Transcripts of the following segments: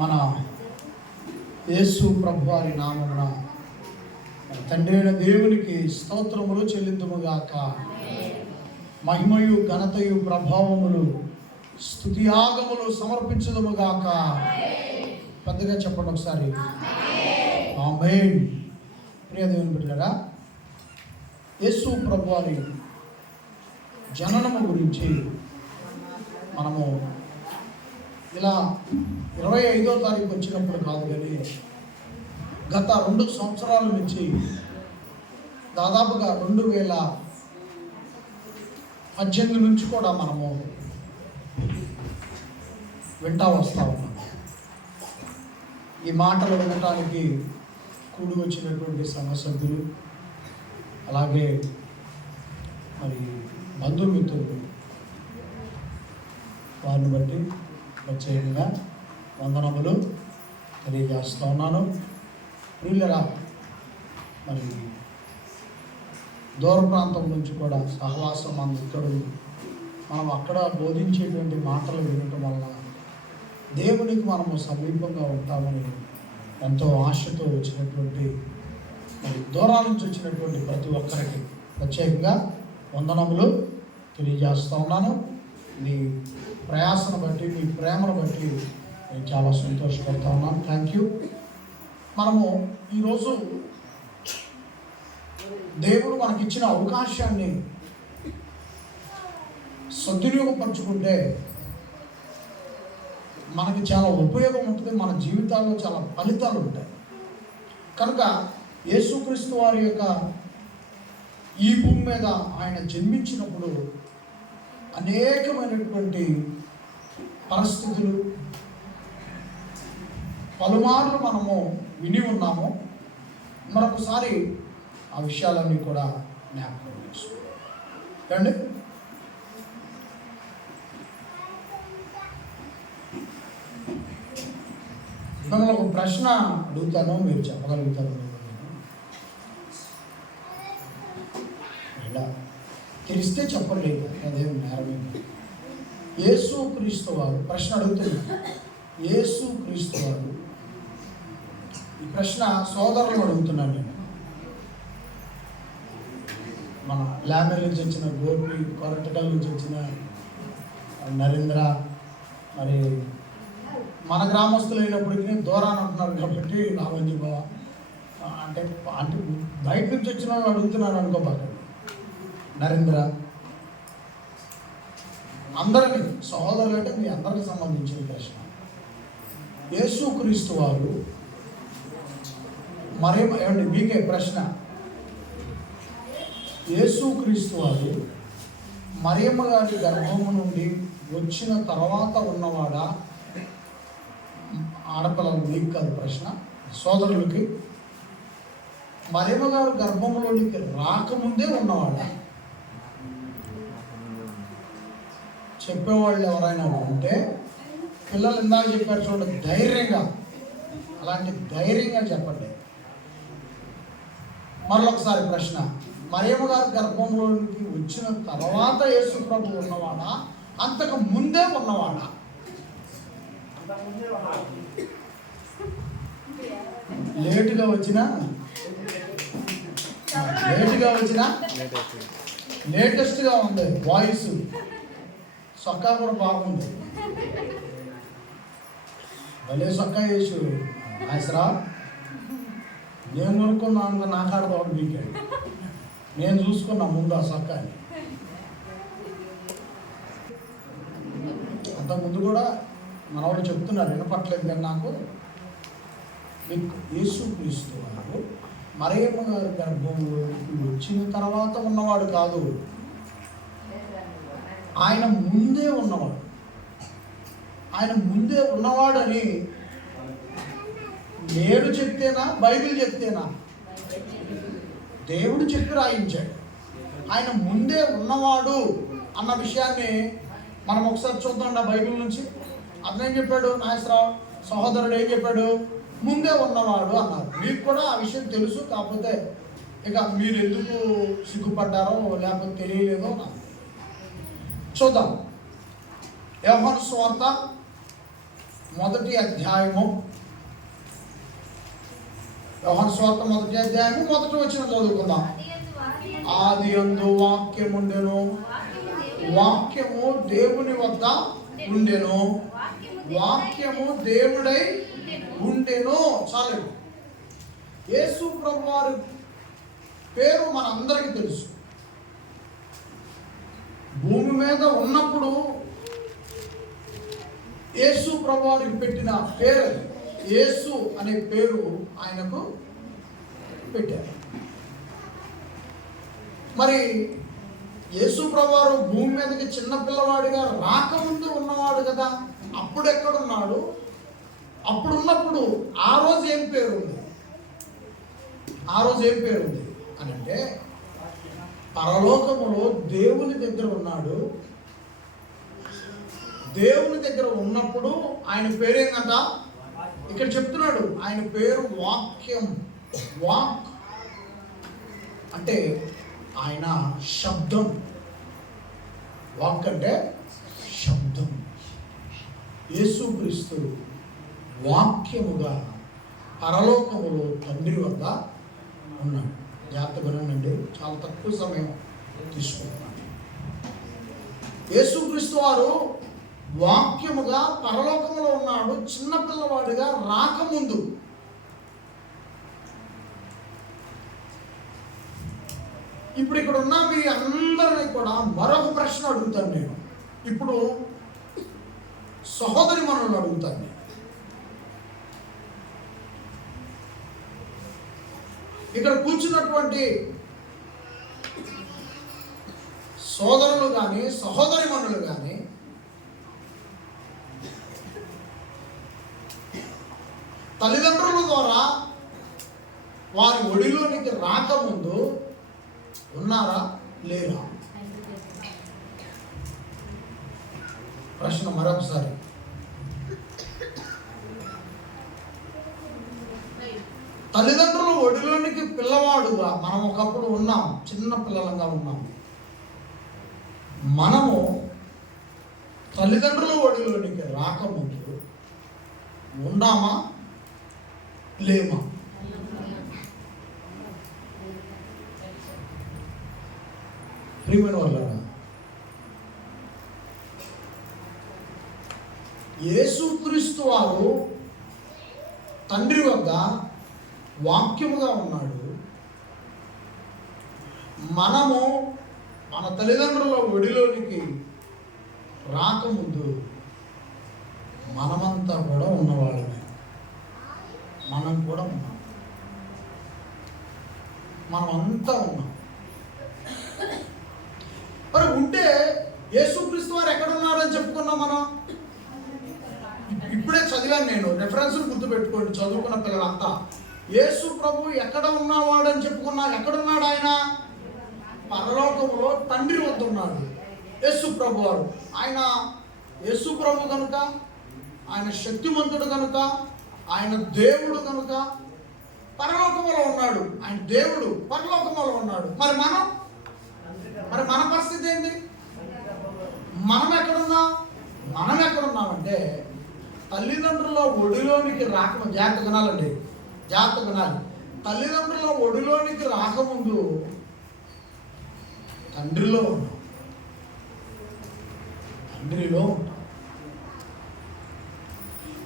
మన యేసు ప్రభువారి నామమున తండ్రి అయిన దేవునికి స్తోత్రములు చెల్లిందుముగాక. మహిమయు ఘనతయు ప్రభావములు స్తుతియాగములు సమర్పించుదుముగాక. పెద్దగా చెప్పండి ఒకసారి, ఆమేన్. ప్రియ దేవుని బిడ్డలారా, యేసు ప్రభువారి జననము గురించి మనము ఇలా 25వ తారీఖు వచ్చినప్పుడు కాదు, కానీ గత 2 సంవత్సరాల నుంచి దాదాపుగా 2018 నుంచి కూడా మనము వింటా వస్తూ ఉన్నాం. ఈ మాటలు వినటానికి కూడి వచ్చినటువంటి సంఘ సభ్యులు, అలాగే మరి బంధుమిత్రులు, వారిని బట్టి ప్రత్యేకంగా వందనములు తెలియజేస్తూ ఉన్నాను. ప్రియులరా, మరి దూర ప్రాంతం నుంచి కూడా సహవాసం మన మిత్రుడు మనం అక్కడ బోధించేటువంటి మాటలు వినటం వలన దేవునికి మనము సమీపంగా ఉంటామని ఎంతో ఆశతో వచ్చినటువంటి, మరి దూరాల నుంచి వచ్చినటువంటి ప్రతి ఒక్కరికి ప్రత్యేకంగా వందనములు తెలియజేస్తూ ఉన్నాను. మీ ప్రయాసను బట్టి, మీ ప్రేమను బట్టి నేను చాలా సంతోషపడుతూ ఉన్నాను. Thank you. మనము ఈరోజు దేవుడు మనకిచ్చిన అవకాశాన్ని సద్వినియోగపరుచుకుంటే మనకి చాలా ఉపయోగం ఉంటుంది, మన జీవితాల్లో చాలా ఫలితాలు ఉంటాయి. కనుక యేసుక్రీస్తు వారి యొక్క ఈ భూమి మీద ఆయన జన్మించినప్పుడు అనేకమైనటువంటి పరిస్థితులు పలుమార్లు మనము విని ఉన్నాము. మరొకసారి ఆ విషయాలన్నీ కూడా జ్ఞాపకం చేసుకోండి. మిమ్మల్ని ఒక ప్రశ్న అడుగుతాను, మీరు చెప్పగలుగుతారు. ఇలా తెలిస్తే చెప్పలేదు, అదేం నేరమైంది. యేసు క్రీస్తు వారు ప్రశ్న అడుగుతున్నారు. యేసు క్రీస్తు వారు, ఈ ప్రశ్న సోదరులు అడుగుతున్నాను నేను. మన ల్యామెల్ నుంచి వచ్చిన గోపి, కొరటకల్ నుంచి వచ్చిన నరేంద్ర, మరి మన గ్రామస్తులు అయినప్పటికీ దూరాన్ని అంటున్నారు కాబట్టి రామంజీ బావ అంటే అంటే బయట నుంచి వచ్చిన వాళ్ళు అడుగుతున్నారు అనుకోబాకండి. నరేంద్ర, అందరినీ సహోదరులు అంటే మీ అందరికి సంబంధించిన ప్రశ్న. యేసుక్రీస్తు వారు ఏమండి మీకే ప్రశ్న, యేసుక్రీస్తు వారు మరియమ్మ గారి గర్భము నుండి వచ్చిన తర్వాత ఉన్నవాడా? ఆడపిల్లలు మీకు కాదు ప్రశ్న, సోదరులకి. మరియమ్మ గారు గర్భంలోనికి రాకముందే ఉన్నవాడా? చెప్పేవాళ్ళు ఎవరైనా ఉంటే, పిల్లలు ఇందాక చెప్పారు చూడండి, ధైర్యంగా, అలాంటి ధైర్యంగా చెప్పండి. మరొకసారి ప్రశ్న, మరియమ్మ గారు గర్భంలోనికి వచ్చిన తర్వాత యేసు ప్రభు ఉన్నవాడా, అంతకు ముందే ఉన్నవాడా? లేటుగా వచ్చినా లేటెస్ట్గా ఉంది వాయిస్, సొక్కా కూడా బాగుంది. భలే సొక్కా వేసు ఆసరా. నేను కొనుక్కున్నాను, నాకు ఆడబాబు మీకే. నేను చూసుకున్నా ముందు ఆ సొక్కాని. అంతకుముందు కూడా మన వాళ్ళు చెప్తున్నారు, వినపట్లేదు కానీ నాకు. మీకు యేసుక్రీస్తు వారు మరియమ్మ గారి గర్భంలోకి వచ్చిన తర్వాత ఉన్నవాడు కాదు, ఆయన ముందే ఉన్నవాడు. ఆయన ముందే ఉన్నవాడని నేను చెప్తేనా, బైబిల్ చెప్తేనా? దేవుడు చెప్పి రాయించాడు. ఆయన ముందే ఉన్నవాడు అన్న విషయాన్ని మనం ఒకసారి చూద్దాం బైబిల్ నుంచి. అతను ఏం చెప్పాడు? నాగేశ్వరరావు సహోదరుడు ఏం చెప్పాడు? ముందే ఉన్నవాడు అన్నారు. మీకు కూడా ఆ విషయం తెలుసు, కాకపోతే ఇక మీరు ఎందుకు సిగ్గుపడ్డారో లేకపోతే తెలియలేదో నాకు. చూద్దాం. యోహాను సువార్త మొదటి అధ్యాయము, యోహాను సువార్త మొదటి అధ్యాయము మొదటి వచనం చదువుకుందాం. ఆదియందు వాక్యముండెను, వాక్యము దేవుని వద్ద ఉండెను, వాక్యము దేవుడై ఉండెను. చాలు. యేసు ప్రభువారి పేరు మనందరికీ తెలుసు. భూమి మీద ఉన్నప్పుడు యేసు ప్రభువారికి పెట్టిన పేరు, యేసు అనే పేరు ఆయనకు పెట్టారు. మరి యేసు ప్రభువారు భూమి మీదకి చిన్న పిల్లవాడిగా రాకముందు ఉన్నవాడు కదా. అప్పుడు ఎక్కడున్నాడు? అప్పుడున్నప్పుడు ఆ రోజు ఏం పేరు ఉంది? ఆ రోజు ఏం పేరు ఉంది అని అంటే, పరలోకములో దేవుని దగ్గర ఉన్నాడు. దేవుని దగ్గర ఉన్నప్పుడు ఆయన పేరేందంట? ఇక్కడ చెప్తున్నాడు, ఆయన పేరు వాక్యం. వాక్ అంటే ఆయన శబ్దం. వాక్ అంటే శబ్దం. యేసుక్రీస్తు వాక్యముగా పరలోకములో తండ్రి వద్ద ఉన్నాడు. జాగ్రత్తగా వినండి, చాలా తక్కువ సమయం తీసుకుంటున్నాను. యేసుక్రీస్తు వారు వాక్యముగా పరలోకములో ఉన్నాడు, చిన్నపిల్లవాడిగా రాకముందు. ఇప్పుడు ఇక్కడ ఉన్న మీ అందరినీ కూడా మరొక ప్రశ్న అడుగుతాను నేను. ఇప్పుడు సహోదరి మనల్ని అడుగుతాను నేను. ఇక్కడ కూర్చున్నటువంటి సోదరులు కానీ సహోదరి మనులు కానీ తల్లిదండ్రుల ద్వారా వారి ఒడిలోనికి రాకముందు ఉన్నారా లేరా? ప్రశ్న మరొకసారి. తల్లిదండ్రుల ఒడిలోనికి పిల్లవాడుగా మనం ఒకప్పుడు ఉన్నాం, చిన్న పిల్లలంగా ఉన్నాం. మనము తల్లిదండ్రుల ఒడిలోనికి రాకముందు ఉన్నామా లేమా? ప్రియమైన వాళ్ళారా, యేసుక్రీస్తు వారు తండ్రి వద్ద వాక్యముగా ఉన్నాడు. మనము మన తల్లిదండ్రుల ఒడిలోనికి రాకముందు మనమంతా కూడా ఉన్నవాళ్ళమే. మనం కూడా ఉన్నాం, మనమంతా ఉన్నాం. మరి ఉంటే యేసుక్రీస్తు వారు ఎక్కడున్నారని చెప్పుకున్నాం మనం. ఇప్పుడే చదివాను నేను, రెఫరెన్స్లు గుర్తుపెట్టుకోండి చదువుకున్న పిల్లలంతా. యేసు ప్రభు ఎక్కడ ఉన్నవాడని చెప్పుకున్నా. ఎక్కడున్నాడు ఆయన? పరలోకంలో తండ్రి వద్ద ఉన్నాడు యేసు ప్రభు వారు. ఆయన యేసు ప్రభు కనుక, ఆయన శక్తిమంతుడు కనుక, ఆయన దేవుడు కనుక పరలోకంలో ఉన్నాడు. ఆయన దేవుడు పరలోకంలో ఉన్నాడు. మరి మన పరిస్థితి ఏంటి? మనం ఎక్కడున్నామంటే తల్లిదండ్రుల ఒడిలోనికి రాకముందు, జాగ్రత్త వినాలండి, జాగ్రత్త వినాలి. తల్లిదండ్రుల ఒడిలోనికి రాకముందు తండ్రిలో ఉన్నాం.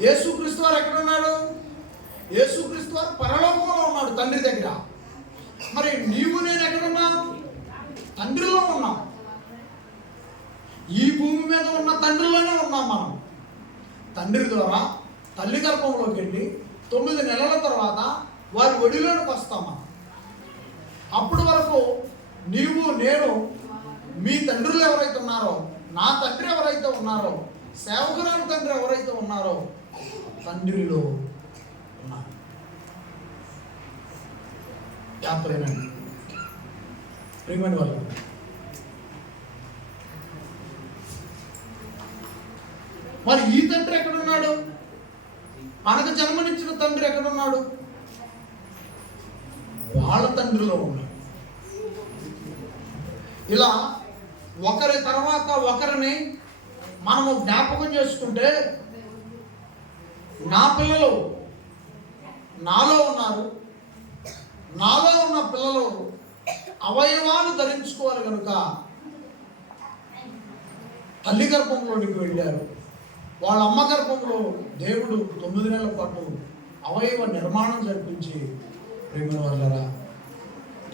యేసుక్రీస్తు వారు ఎక్కడున్నాడు? యేసుక్రీస్తు వారు పరలోకంలో ఉన్నాడు తండ్రి దగ్గర. మరి నీవు నేను ఎక్కడున్నా? తండ్రిలో ఉన్నాం. ఈ భూమి మీద ఉన్న తండ్రిలోనే ఉన్నాం మనం. తండ్రి ద్వారా తల్లి గర్భంలోకి వెళ్ళి 9 నెలల తర్వాత వారి ఒడిలోనికి వస్తాం మనం. అప్పటి వరకు నీవు నేను, మీ తండ్రులు ఎవరైతే ఉన్నారో, నా తండ్రి ఎవరైతే ఉన్నారో, సేవకురాలు తండ్రి ఎవరైతే ఉన్నారో తండ్రిలో ఉన్నారు. జాగ్రత్తలేనండి ప్రియమైన వాళ్ళు. మరి ఈ తండ్రి ఎక్కడున్నాడు? మనకు జన్మనిచ్చిన తండ్రి ఎక్కడున్నాడు? వాళ్ళ తండ్రిలో ఉన్నాడు. ఇలా ఒకరి తర్వాత ఒకరిని మనము జ్ఞాపకం చేసుకుంటే నా పిల్లలు నాలో ఉన్నారు, నాలో ఉన్న పిల్లలు అవయవాలు ధరించుకోవాలి కనుక తల్లి గర్భంలోనికి వెళ్ళారు. వాళ్ళ అమ్మ గర్భంలో దేవుడు 9 నెలల పాటు అవయవ నిర్మాణం జరిపించి ప్రేమ వాళ్ళరా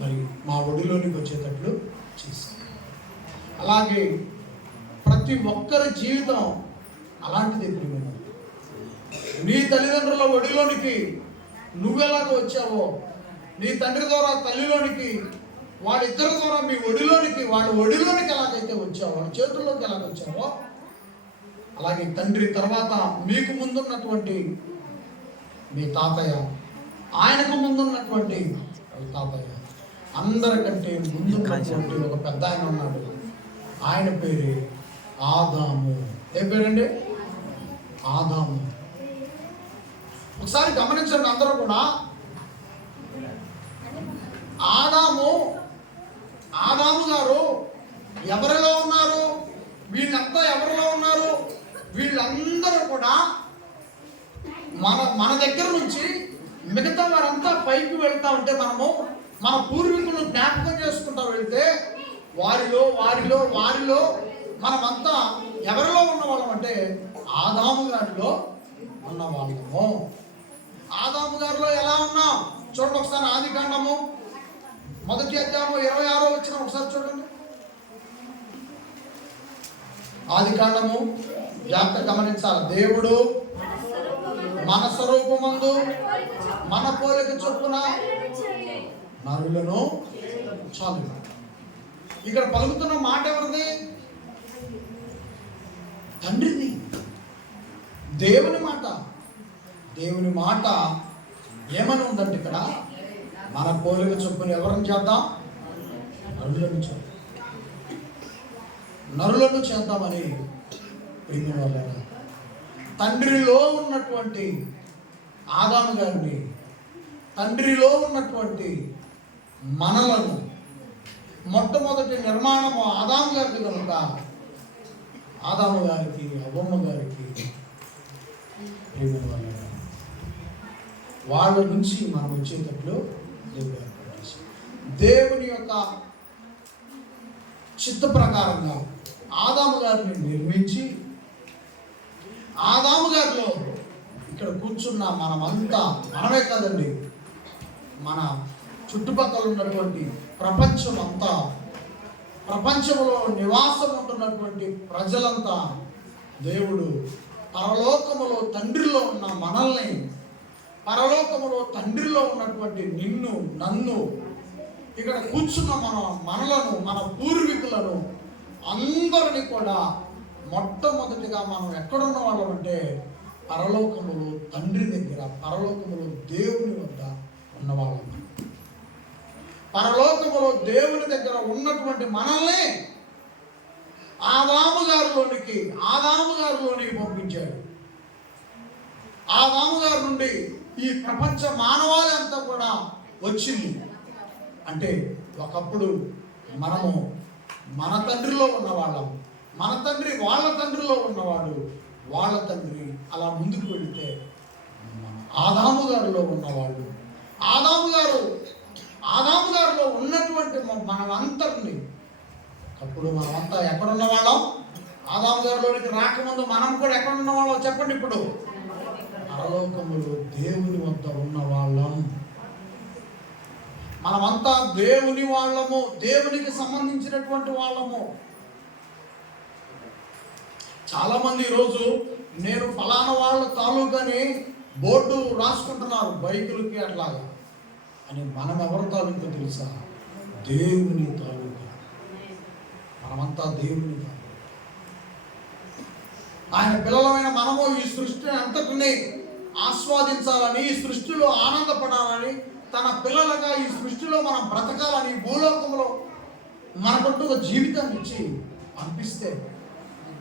మరి మా ఒడిలోనికి వచ్చేటట్లు చేశారు. అలాగే ప్రతి ఒక్కరి జీవితం అలాంటిది. ప్రేమ నీ తల్లిదండ్రుల ఒడిలోనికి నువ్వెలాగ వచ్చావో, నీ తండ్రి ద్వారా తల్లిలోనికి, వాళ్ళిద్దరి ద్వారా మీ ఒడిలోనికి, వాళ్ళ ఒడిలోనికి ఎలాగైతే వచ్చావో, వాళ్ళ చేతుల్లోకి ఎలాగ వచ్చావో, అలాగే తండ్రి తర్వాత మీకు ముందున్నటువంటి మీ తాతయ్య, ఆయనకు ముందున్నటువంటి తాతయ్య, అందరికంటే ముందున్నటువంటి ఒక పెద్ద ఆయన ఉన్నాడు. ఆయన పేరే ఆదాము. ఏ పేరండి? ఆదాము. ఒకసారి గమనించండి అందరూ కూడా. ఆదాము గారు ఎవరిలో ఉన్నారు? వీళ్ళంతా ఎవరిలో ఉన్నారు? వీళ్ళందరూ కూడా మన దగ్గర నుంచి మిగతా వారంతా పైకి వెళ్తా ఉంటే మనము మన పూర్వీకులను జ్ఞాపకం చేసుకుంటూ వెళ్తే వారిలో మనమంతా ఎవరిలో ఉన్న వాళ్ళం అంటే ఆదాము గారిలో ఉన్న వాళ్ళము. ఆదాము గారిలో ఎలా ఉన్నాం చూడండి ఒకసారి. ఆదికాండము 1వ అధ్యాయము 26వ వచనం ఒకసారి చూడండి. ఆదికాండము జాగ్రత్తగా గమనించాలి. దేవుడు మన స్వరూపమందు మన పోలిక చొప్పున నరులను చాలు. ఇక్కడ పలుకుతున్న మాట ఎవరిది? తండ్రిది. దేవుని మాట. దేవుని మాట ఏమని ఉందంటే ఇక్కడ మన పోలిక చొప్పున ఎవరిని చేద్దాం? నరులను చేద్దామని ప్రియమైన వాళ్ళారా, తండ్రిలో ఉన్నటువంటి ఆదాము గారిని, తండ్రిలో ఉన్నటువంటి మనలను, మొట్టమొదటి నిర్మాణము ఆదాము గారికి కనుక ఆదాము గారికి, అవ్వమ్మ గారికి ప్రియమైన వాళ్ళారా, వాళ్ళ నుంచి మనం వచ్చేటట్లు దేవుడు ఏర్పాటు చేశాడు. దేవుని యొక్క చిత్త ప్రకారంగా ఆదాము గారిని నిర్మించి, ఆదాము గారిలో ఇక్కడ కూర్చున్న మనమంతా, మనమే కాదండి, మన చుట్టుపక్కల ఉన్నటువంటి ప్రపంచం అంతా, ప్రపంచంలో నివాసం ఉంటున్నటువంటి ప్రజలంతా దేవుడు పరలోకములో తండ్రిలో ఉన్న మనల్ని, పరలోకములో తండ్రిలో ఉన్నటువంటి నిన్ను, నన్ను, ఇక్కడ కూర్చున్న మనలను, మన పూర్వీకులను అందరినీ కూడా మొట్టమొదటిగా మనం ఎక్కడున్న వాళ్ళం అంటే పరలోకములో తండ్రి దగ్గర, పరలోకములో దేవుని వద్ద ఉన్నవాళ్ళం. పరలోకములో దేవుని దగ్గర ఉన్నటువంటి మనల్ని ఆదాము గారిలోనికి పంపించాడు. ఆదాము గారి నుండి ఈ ప్రపంచ మానవాళి అంతా కూడా వచ్చింది. అంటే ఒకప్పుడు మనము మన తండ్రిలో ఉన్నవాళ్ళం, మన తండ్రి వాళ్ళ తండ్రిలో ఉన్నవాడు, వాళ్ళ తండ్రి అలా ముందుకు వెళితే ఆదాము గారిలో ఉన్నవాళ్ళు, ఆదాము గారిలో ఉన్నటువంటి మనమంతరిని, అప్పుడు మనమంతా ఎక్కడున్న వాళ్ళం? ఆదాము గారిలోనికి రాకముందు మనం కూడా ఎక్కడున్న వాళ్ళం చెప్పండి. ఇప్పుడు పరలోకములో దేవుని వద్ద ఉన్న వాళ్ళం. మనమంతా దేవుని వాళ్ళము, దేవునికి సంబంధించినటువంటి వాళ్ళము. చాలా మంది ఈరోజు నేను ఫలానా వాళ్ళ తాలూకాని బోర్డు రాసుకుంటున్నారు బైకులకి అట్లాగా అని. మనం ఎవరి తాలూకా తెలుసా? దేవుని తాలూకా. మనమంతా దేవుని తాలూకా. ఆయన పిల్లలమైన మనము ఈ సృష్టిని అంతటిని ఆస్వాదించాలని, ఈ సృష్టిలో ఆనందపడాలని, తన పిల్లలుగా ఈ సృష్టిలో మనం బ్రతకాలని, భూలోకంలో మనకంటూ ఒక జీవితాన్ని ఇచ్చి పంపిస్తే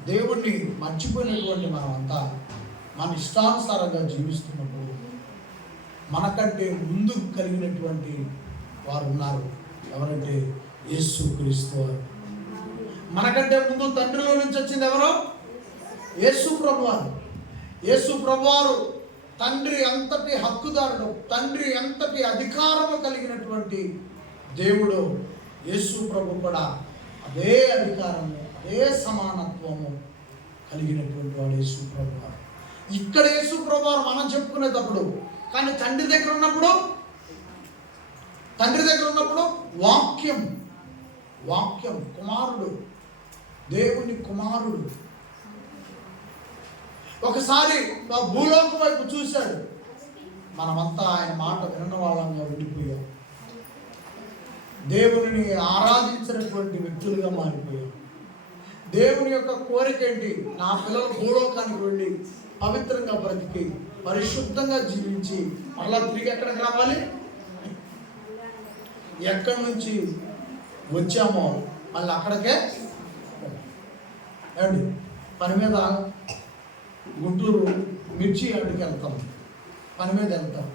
దేవుణ్ణి మర్చిపోయినటువంటి మనమంతా మన ఇష్టానుసారంగా జీవిస్తున్నప్పుడు మనకంటే ముందు కలిగినటువంటి వారు ఉన్నారు. ఎవరంటే యేసు క్రీస్తు వారు. మనకంటే ముందు తండ్రిలో నుంచి వచ్చింది ఎవరో? యేసు ప్రభువారు. యేసు ప్రభువారు తండ్రి అంతటి హక్కుదారుడు, తండ్రి అంతటి అధికారము కలిగినటువంటి దేవుడు యేసు ప్రభు కూడా అదే అధికారము, అదే సమానత్వము కలిగినటువంటి వాడు యేసు ప్రభు. ఇక్కడ యేసు ప్రభు మనం చెప్పుకునేటప్పుడు, కానీ తండ్రి దగ్గర ఉన్నప్పుడు వాక్యం కుమారుడు, దేవుని కుమారుడు. ఒకసారి భూలోకం వైపు చూశాడు, మనమంతా ఆయన మాట విన్న వాళ్ళంగా ఉండిపోయాం, దేవుని ఆరాధించినటువంటి వ్యక్తులుగా మారిపోయాం. దేవుని యొక్క కోరిక ఏంటి? నా పిల్లలు భూలోకానికి వెళ్ళి పవిత్రంగా బ్రతికి పరిశుద్ధంగా జీవించి మళ్ళా తిరిగి ఎక్కడికి రావాలి? ఎక్కడి నుంచి వచ్చామో మళ్ళీ అక్కడికే. ఏమండి, పని మీద గుంటూరు మిర్చి యార్డుకి వెళ్తాం, పని మీద వెళ్తాం.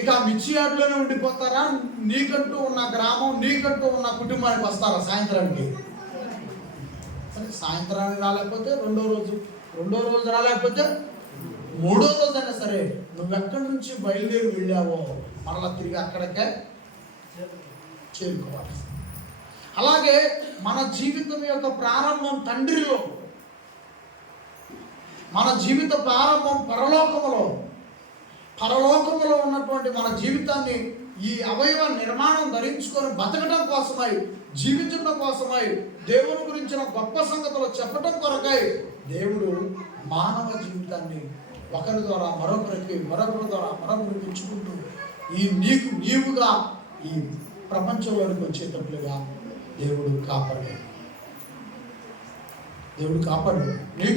ఇక ఆ మిర్చి యార్డులోనే ఉండిపోతారా? నీకంటూ ఉన్న గ్రామం, నీకంటూ ఉన్న కుటుంబానికి వస్తారా సాయంత్రానికి? సాయంత్రానికి రాలేకపోతే రెండో రోజు రాలేకపోతే మూడో రోజు అయినా సరే, నువ్వెక్కడి నుంచి బయలుదేరి వెళ్ళావో మరలా తిరిగి అక్కడికే చేరుకోవాలి. అలాగే మన జీవితం యొక్క ప్రారంభం తండ్రిలో, మన జీవిత ప్రారంభం పరలోకములో ఉన్నటువంటి మన జీవితాన్ని ఈ అవయవ నిర్మాణం ధరించుకొని బతకడం కోసమై, జీవించడం కోసమై, దేవుని గురించిన గొప్ప సంగతులు చెప్పడం కొరకై దేవుడు మానవ జీవితాన్ని ఒకరి ద్వారా మరొకరికి, మరొకరి ద్వారా మరొకరికి ఇచ్చుకుంటూ ఈ నీవుగా ఈ ప్రపంచంలోనికి వచ్చేటట్లుగా దేవుడు కాపాడాడు.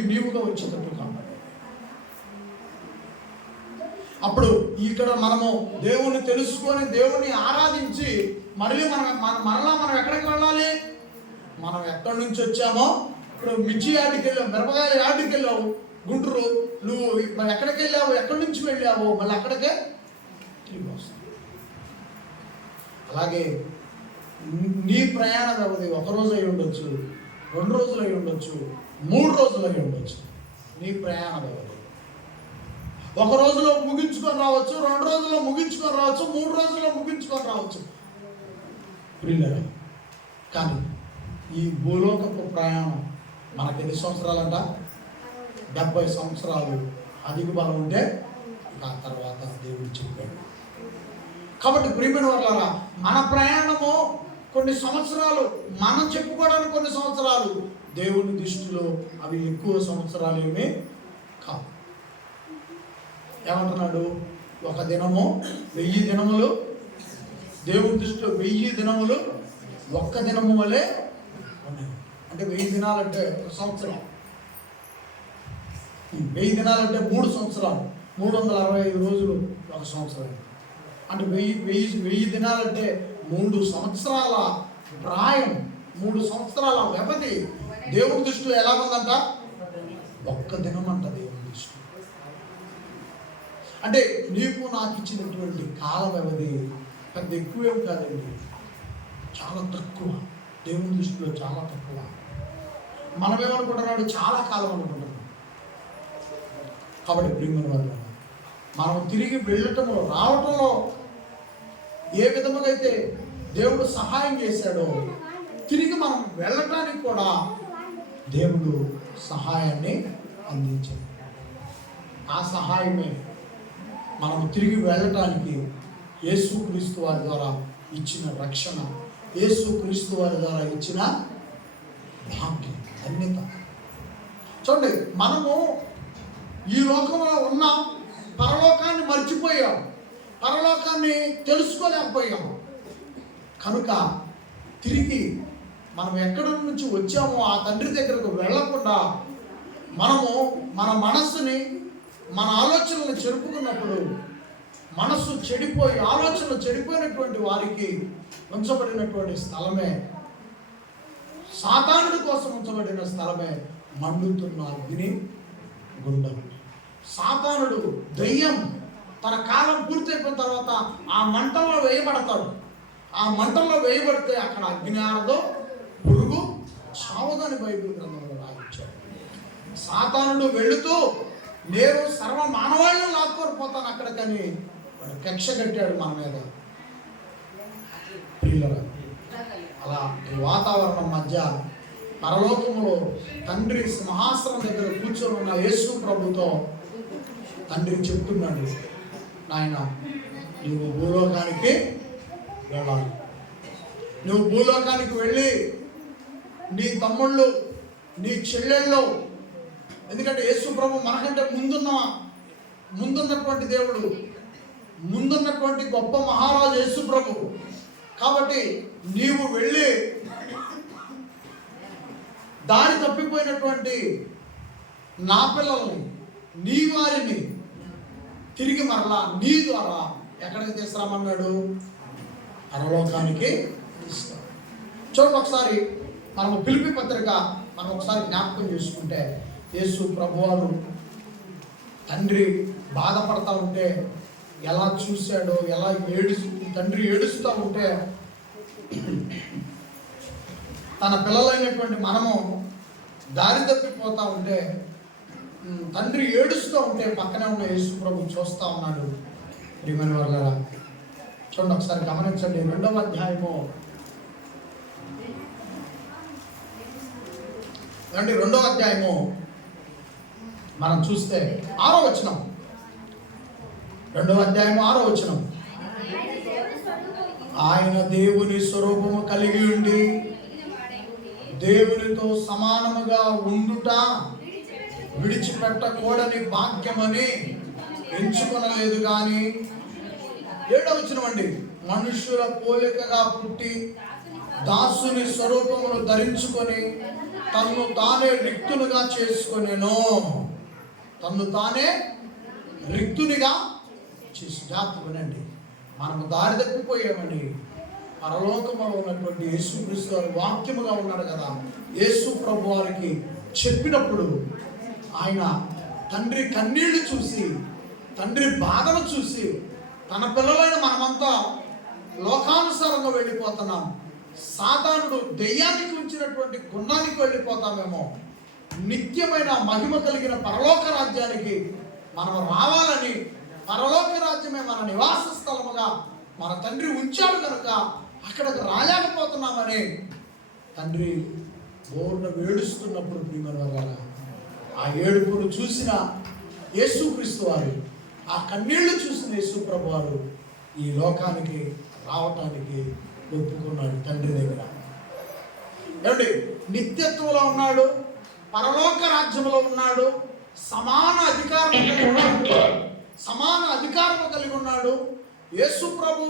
నీవుగా వచ్చేటట్లు కాపాడాడు. అప్పుడు ఇక్కడ మనము దేవుణ్ణి తెలుసుకొని, దేవుణ్ణి ఆరాధించి మరలా మనం ఎక్కడికి వెళ్ళాలి? మనం ఎక్కడి నుంచి వచ్చామో, ఇప్పుడు మిర్చి యార్డుకి వెళ్ళావు, మిరపకాయల యార్డుకి వెళ్ళావు గుంటూరు, నువ్వు ఎక్కడికి వెళ్ళావు, ఎక్కడి నుంచి వెళ్ళావో మళ్ళీ అక్కడికే తిరిగి వస్తావు. అలాగే నీ ప్రయాణ వ్యవధి 1 రోజు అయి ఉండొచ్చు, 2 రోజులు అయి ఉండొచ్చు, 3 రోజులు అయి ఉండొచ్చు. నీ ప్రయాణ వ్యవధి 1 రోజులో ముగించుకొని రావచ్చు, 2 రోజుల్లో ముగించుకొని రావచ్చు, 3 రోజుల్లో ముగించుకొని రావచ్చు. కానీ ఈ భూలోకపు ప్రయాణం మనకి ఎన్ని సంవత్సరాలంట? 70 సంవత్సరాలు అధిక బలం ఉంటే ఆ తర్వాత దేవుడు చెప్పాడు. కాబట్టి ప్రియమైన వాళ్ళారా, మన ప్రయాణము కొన్ని సంవత్సరాలు, మనం చెప్పుకోవడానికి కొన్ని సంవత్సరాలు, దేవుని దృష్టిలో అవి ఎక్కువ సంవత్సరాలు ఏమీ కావు. ఏమంటున్నాడు? 1 దినము 1000 దినములు, దేవుని దృష్టిలో 1000 దినములు 1 దినము వలె ఉన్నాయి. అంటే 1000 దినాలంటే 1 సంవత్సరం, 1000 దినాలంటే 3 సంవత్సరాలు, 365 రోజులు 1 సంవత్సరం. అంటే 1000 దినాలంటే 3 సంవత్సరాల ప్రాయం, 3 సంవత్సరాల వ్యవధి దేవుని దృష్టిలో ఎలా ఉందంట? 1 దినం అంట దేవుని దృష్టిలో. అంటే నీకు నాకు ఇచ్చినటువంటి కాల వ్యవధి పెద్ద ఎక్కువేం కాదండి, చాలా తక్కువ. దేవుని దృష్టిలో చాలా తక్కువ. మనమేమనుకుంటున్నాడు? చాలా కాలం అనుకుంటున్నాం. కాబట్టి ప్రియమైన వల్ల మనం తిరిగి వెళ్ళటంలో, రావటంలో ఏ విధముగా అయితే దేవుడు సహాయం చేశాడో, తిరిగి మనం వెళ్ళటానికి కూడా దేవుడు సహాయాన్ని అందించాడు. ఆ సహాయమే మనం తిరిగి వెళ్ళటానికి యేసుక్రీస్తు వారి ద్వారా ఇచ్చిన రక్షణ, యేసుక్రీస్తు వారి ద్వారా ఇచ్చిన భాగ్యం, ధన్యత. చూడండి, మనము ఈ లోకంలో ఉన్నాం, పరలోకాన్ని మర్చిపోయాం, పరలోకాన్ని తెలుసుకోలేకపోయాము. కనుక తిరిగి మనం ఎక్కడి నుంచి వచ్చామో ఆ తండ్రి దగ్గరకు వెళ్ళకుండా మనము మన మనస్సుని, మన ఆలోచనలు చెరుపుకున్నప్పుడు, మనస్సు చెడిపోయి, ఆలోచనలు చెడిపోయినటువంటి వారికి ఉంచబడినటువంటి స్థలమే, సాతానుడి కోసం ఉంచబడిన స్థలమే మండుతున్న అగ్ని గుండం. సాతానుడు, దయ్యం తన కాలం పూర్తయిపోయిన తర్వాత ఆ మంటల్లో వేయబడతాడు. ఆ మంటల్లో వేయబడితే అక్కడ అగ్ని ఆరదో, పురుగు చావదని బైబిల్ గ్రంథంలో రాయించాడు. సాతానుడు వెళుతూ నేను సర్వ మానవాళిని లాక్కొని పోతాను అక్కడికని వాడు కక్ష కట్టాడు మన మీద. ప్రియులరా, అలా ఈ వాతావరణం మధ్య పరలోకములో తండ్రి సింహాసనం దగ్గర కూర్చొని ఉన్న యేసు ప్రభుతో తండ్రి చెప్తున్నాడు, నాయన నువ్వు భూలోకానికి వెళ్ళాలి. నువ్వు భూలోకానికి వెళ్ళి నీ తమ్ముళ్ళు, నీ చెల్లెళ్ళు, ఎందుకంటే యేసు ప్రభు మనకంటే ముందున్నటువంటి దేవుడు, ముందున్నటువంటి గొప్ప మహారాజు యేసు ప్రభు. కాబట్టి నీవు వెళ్ళి దారి తప్పిపోయినటువంటి నా పిల్లల్ని, నీ వారిని తిరిగి మరలా నీ ద్వారా ఎక్కడికి తీసుకురామన్నాడు? పరలోకానికి తీసుకురా. చూడండి ఒకసారి మనము ఫిలిప్పీ పత్రిక మనం ఒకసారి జ్ఞాపకం చేసుకుంటే, యేసు ప్రభువారు తండ్రి బాధపడతా ఉంటే ఎలా చూశాడో, ఎలా తండ్రి ఏడుస్తూ ఉంటే, తన పిల్లలైనటువంటి మనము దారి తప్పిపోతూ ఉంటే, తండ్రి ఏడుస్తూ ఉంటే పక్కనే ఉన్న యేసు ప్రభు చూస్తూ ఉన్నాడు. ప్రియమైన వాళ్ళారా, చూడండి ఒకసారి గమనించండి. 2వ అధ్యాయము 2వ అధ్యాయము మనం చూస్తే 6వ వచనం. 2వ అధ్యాయము 6వ వచనం. ఆయన దేవుని స్వరూపము కలిగి ఉండి దేవునితో సమానముగా ఉండుట విడిచిపెట్టకూడని భాగ్యమని ఎంచుకొనలేదు కానీ, 7వ వచనం అండి, మనుష్యుల పోలికగా పుట్టి దాసుని స్వరూపమును ధరించుకొని తన్ను తానే రిక్తునిగా చేసుకొనెను. తన్ను తానే రిక్తునిగా చేసి. జాగ్రత్తగానండి, మనము దారి తప్పిపోయామండి. పరలోకములో ఉన్నటువంటి యేసుక్రీస్తు వారి వాక్యముగా ఉన్నాడు కదా, యేసు ప్రభు వారికి చెప్పినప్పుడు ఆయన తండ్రి కన్నీళ్లు చూసి, తండ్రి బాధను చూసి, తన పిల్లలైన మనమంతా లోకానుసారంగా వెళ్ళిపోతున్నాం, సాతానుడు దెయ్యానికి ఉంచినటువంటి గుణానికి వెళ్ళిపోతామేమో, నిత్యమైన మహిమ కలిగిన పరలోక రాజ్యానికి మనం రావాలని, పరలోక రాజ్యమే మన నివాస స్థలముగా మన తండ్రి ఉంచాడు కనుక అక్కడికి రాలేకపోతున్నామని తండ్రి బోర్న వేడుస్తున్నప్పుడు, ప్రియమైన వారు, ఆ ఏడుపును చూసిన యేసుక్రీస్తు వారు, ఆ కన్నీళ్లు చూసిన యేసు ప్రభు వారు ఈ లోకానికి రావటానికి ఒప్పుకున్నాడు తండ్రి దగ్గర. ఏమండి, నిత్యత్వంలో ఉన్నాడు, పరలోక రాజ్యంలో ఉన్నాడు, సమాన అధికారము కలిగి ఉన్నాడు. యేసు ప్రభు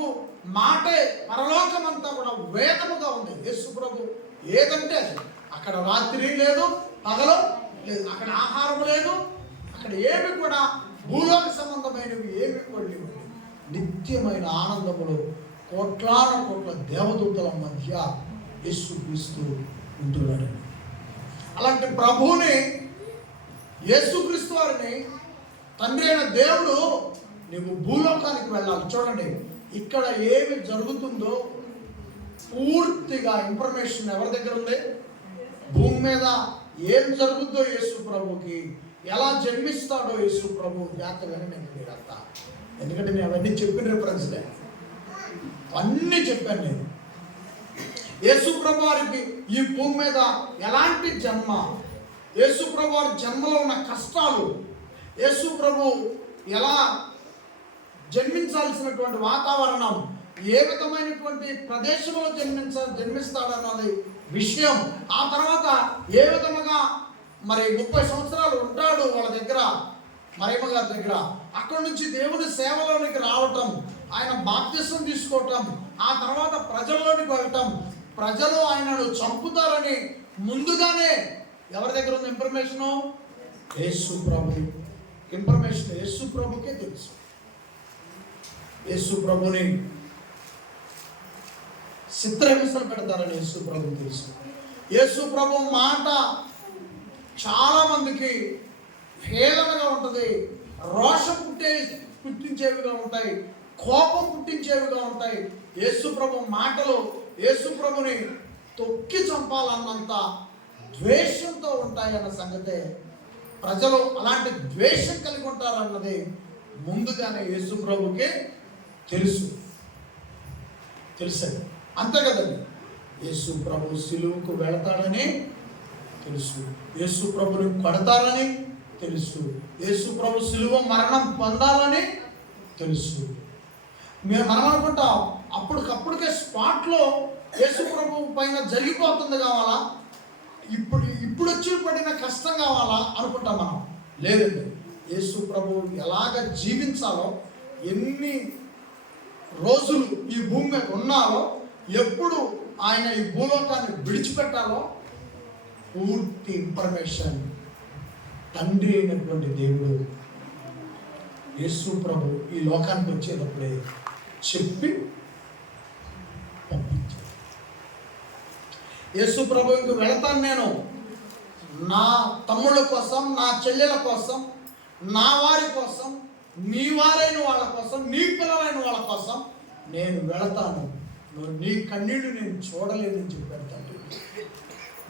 మాటే పరలోకమంతా కూడా వేదముగా ఉంది. యేసు ప్రభు ఏదంటే అక్కడ రాత్రి లేదు, పగలు లేదు, అక్కడ ఆహారం లేదు, అక్కడ ఏమి కూడా భూలోక సంబంధమైనవి ఏమి కూడా లేవు. నిత్యమైన ఆనందములు కోట్ల దేవదూతల మధ్య యేసుక్రీస్తు ఉంటున్నాడు. అలాంటి ప్రభువుని, యేసుక్రీస్తు వారిని తండ్రి అయిన దేవుడు నీవు భూలోకానికి వెళ్ళాలి. చూడండి, ఇక్కడ ఏమి జరుగుతుందో పూర్తిగా ఇన్ఫర్మేషన్ ఎవరి దగ్గర ఉంది? భూమి మీద ఏం జరుగుతుందో యేసు ప్రభుకి, ఎలా జన్మిస్తాడో యేసు ప్రభు జాతకని నేను మీరంతా, ఎందుకంటే నేను అవన్నీ చెప్పిన రిఫరెన్స్లే, అన్నీ చెప్పాను నేను. యేసు ప్రభు వారికి ఈ భూమి మీద ఎలాంటి జన్మ, యేసు ప్రభు వారి జన్మలో ఉన్న కష్టాలు, యేసు ప్రభు ఎలా జన్మించాల్సినటువంటి వాతావరణం, ఏ విధమైనటువంటి ప్రదేశంలో జన్మిస్తాడన్నది విషయం, ఆ తర్వాత ఏ విధముగా మరి 30 సంవత్సరాలు ఉంటాడు వాళ్ళ దగ్గర, మరియమ్మ గారి దగ్గర, అక్కడి నుంచి దేవుని సేవలోనికి రావటం, ఆయన బాప్తిసం తీసుకోవటం, ఆ తర్వాత ప్రజల్లోనికి వెళ్ళటం, ప్రజలు ఆయనను చంపుతారని ముందుగానే ఎవరి దగ్గర ఉంది ఇన్ఫర్మేషను? యేసు ప్రభు ఇన్ఫర్మేషన్ యేసు ప్రభుకే తెలుసు. యేసు ప్రభుని చిత్రహింసలు పెడతారని యేసు ప్రభుకి తెలుసు. యేసు ప్రభు మాట చాలా మందికి హేళనగా ఉంటుంది, రోషం పుట్టించేవిగా ఉంటాయి, కోపం పుట్టించేవిగా ఉంటాయి. యేసు ప్రభు మాటలు యేసు ప్రభుని తొక్కి చంపాలన్నంత ద్వేషంతో ఉంటాయన్న సంగతే ప్రజలు అలాంటి ద్వేషం కలిగి ఉంటారన్నది ముందుగానే యేసు ప్రభుకే తెలుసండి. అంతే కదండి. యేసు ప్రభు సిలువకు వెళతాడని తెలుసు, యేసు ప్రభుని కొడతారని తెలుసు, యేసు ప్రభు సిలువ మరణం పొందాలని తెలుసు. మనం అనుకుంటాం అప్పటికప్పుడుకే స్పాట్లో యేసు ప్రభు పైన జరిగిపోతుంది కావాలా, ఇప్పుడు వచ్చి పడిన కష్టం కావాలా అనుకుంటాం మనం. లేదండి, యేసు ప్రభు ఎలాగ జీవించాలో, ఎన్ని రోజులు ఈ భూమి మీద ఉన్నారో, ఎప్పుడు ఆయన ఈ భూలోకాన్ని విడిచిపెట్టాలో పూర్తి ఇన్ఫర్మేషన్ తండ్రి అయినటువంటి దేవుడు యేసు ప్రభు ఈ లోకానికి వచ్చేటప్పుడే చెప్పి పంపించాడు. యేసు ప్రభు ఇంక వెళతాను నేను, నా తమ్ముళ్ళ కోసం, నా చెల్లెల కోసం, నా వారి కోసం, నీ వారైన వాళ్ళ కోసం, నీ పిల్లలైన వాళ్ళ కోసం నేను వెళతాను. నీ కన్నీళ్లు నేను చూడలేనని చెప్పాడు తండ్రి.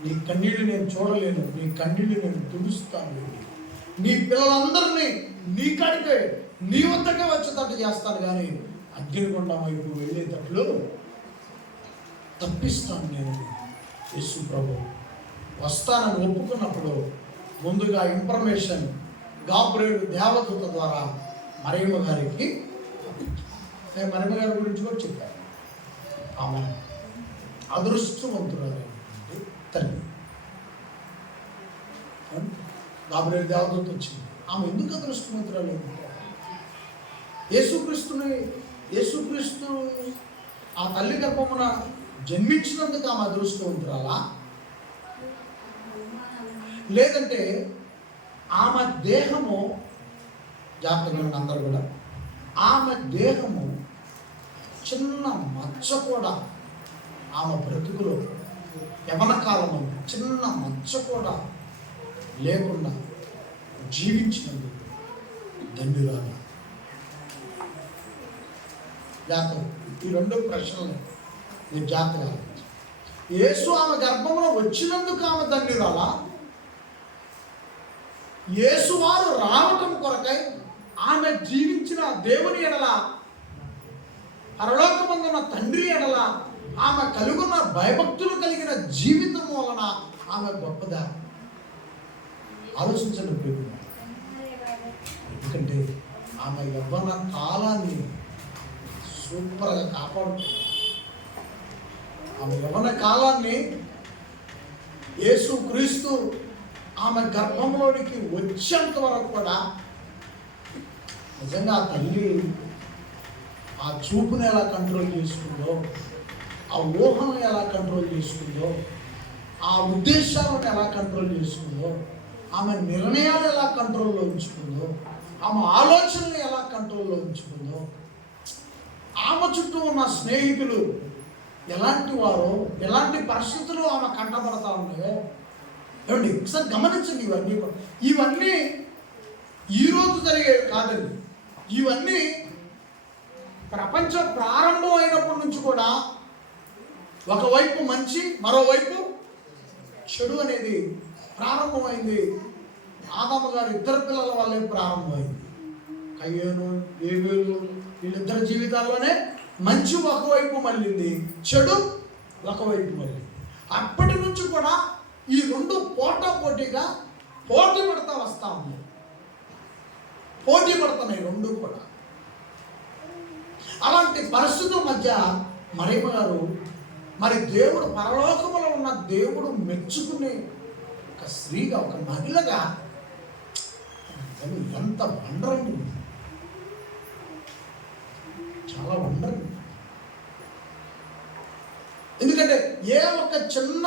నీ కన్నీళ్లు నేను చూడలేను, నీ కన్నీళ్లు నేను తుడుస్తాను. నీ పిల్లలందరినీ నీ కాడికే, నీ వద్దకే వచ్చేటట్టు చేస్తాను, కానీ అగ్నిగుండం వైపు వెళ్ళేటట్లు తప్పిస్తాను నేను. యేసు ప్రభు వస్తానని ఒప్పుకున్నప్పుడు ముందుగా ఇన్ఫర్మేషన్ గాబ్రియేలు దేవదూత ద్వారా మరియమ్మ గారికి, నేను మరియమ్మ గారి గురించి కూడా చెప్పాను. ఆమె అదృష్టవంతురాలైనటువంటి తల్లి. గాబ్రియేలు దేవదూత వచ్చింది. ఆమె ఎందుకు అదృష్టవంతురాలు? యేసుక్రీస్తు ఆ తల్లి గర్భమున జన్మించినందుకు ఆమె అదృష్టవంతురాలా, లేదంటే ఆమె దేహము, జాగ్రత్తగా అందరూ కూడా, ఆమె దేహము చిన్న మచ్చ కూడా, ఆమె బ్రతుకులో యవన కాలము చిన్న మచ్చ కూడా లేకుండా జీవించినందుకు ధన్యురాలు. జాగ్రత్త, ఈ రెండు ప్రశ్నలు మీరు జాగ్రత్తగా ఆలోచించండి. యేసు ఆమె గర్భంలో వచ్చినందుకు ఆమె ధన్యురాలా, యేసు వారు రావటం కొరకై ఆమె జీవించిన దేవుని ఎడల, పరలోకమందున్న తండ్రి ఎడల ఆమె కలుగున్న భయభక్తులు కలిగిన జీవితం వలన ఆమె గొప్పదా? ఆలోచించండి. ఎందుకంటే ఆమె యవ్వన కాలాన్ని సూపర్గా కాపాడుతుంది. ఆమె యవ్వన కాలాన్ని యేసుక్రీస్తు ఆమె గర్భంలోనికి వచ్చేంత వరకు కూడా నిజంగా ఆ తల్లి ఆ చూపుని ఎలా కంట్రోల్ చేసుకుందో, ఆ ఊహను ఎలా కంట్రోల్ చేసుకుందో, ఆ ఉద్దేశాలను ఎలా కంట్రోల్ చేసుకుందో, ఆమె నిర్ణయాలు ఎలా కంట్రోల్లో ఉంచుకుందో, ఆమె ఆలోచనలు ఎలా కంట్రోల్లో ఉంచుకుందో, ఆమె చుట్టూ ఉన్న స్నేహితులు ఎలాంటి వారో, ఎలాంటి పరిస్థితులు ఆమె కంటపడతా ఉన్నాయో ఏమండి ఒకసారి గమనించండి. ఇవన్నీ ఈరోజు జరిగేవి కాదండి. ఇవన్నీ ప్రపంచం ప్రారంభం అయినప్పటి నుంచి కూడా ఒకవైపు మంచి, మరోవైపు చెడు అనేది ప్రారంభమైంది. ఆదాము గారు ఇద్దరు పిల్లల వల్లే ప్రారంభమైంది. కయ్యేను, ఏబేలు వీళ్ళిద్దరి జీవితాల్లోనే మంచి ఒకవైపు మళ్ళింది, చెడు ఒకవైపు మళ్ళింది. అప్పటి నుంచి కూడా ఈ రెండు పోటాపోటీగా పోటీ పడతా వస్తూ ఉన్నాయి. పోటీ పడుతున్నాయి రెండు కూడా. అలాంటి పరిస్థితుల మధ్య మరియమ్మ గారు, మరి దేవుడు పరలోకములో ఉన్న దేవుడు మెచ్చుకునే ఒక స్త్రీగా, ఒక మహిళగా ఎంత వండరండి, చాలా వండరండి. ఎందుకంటే ఏ ఒక్క చిన్న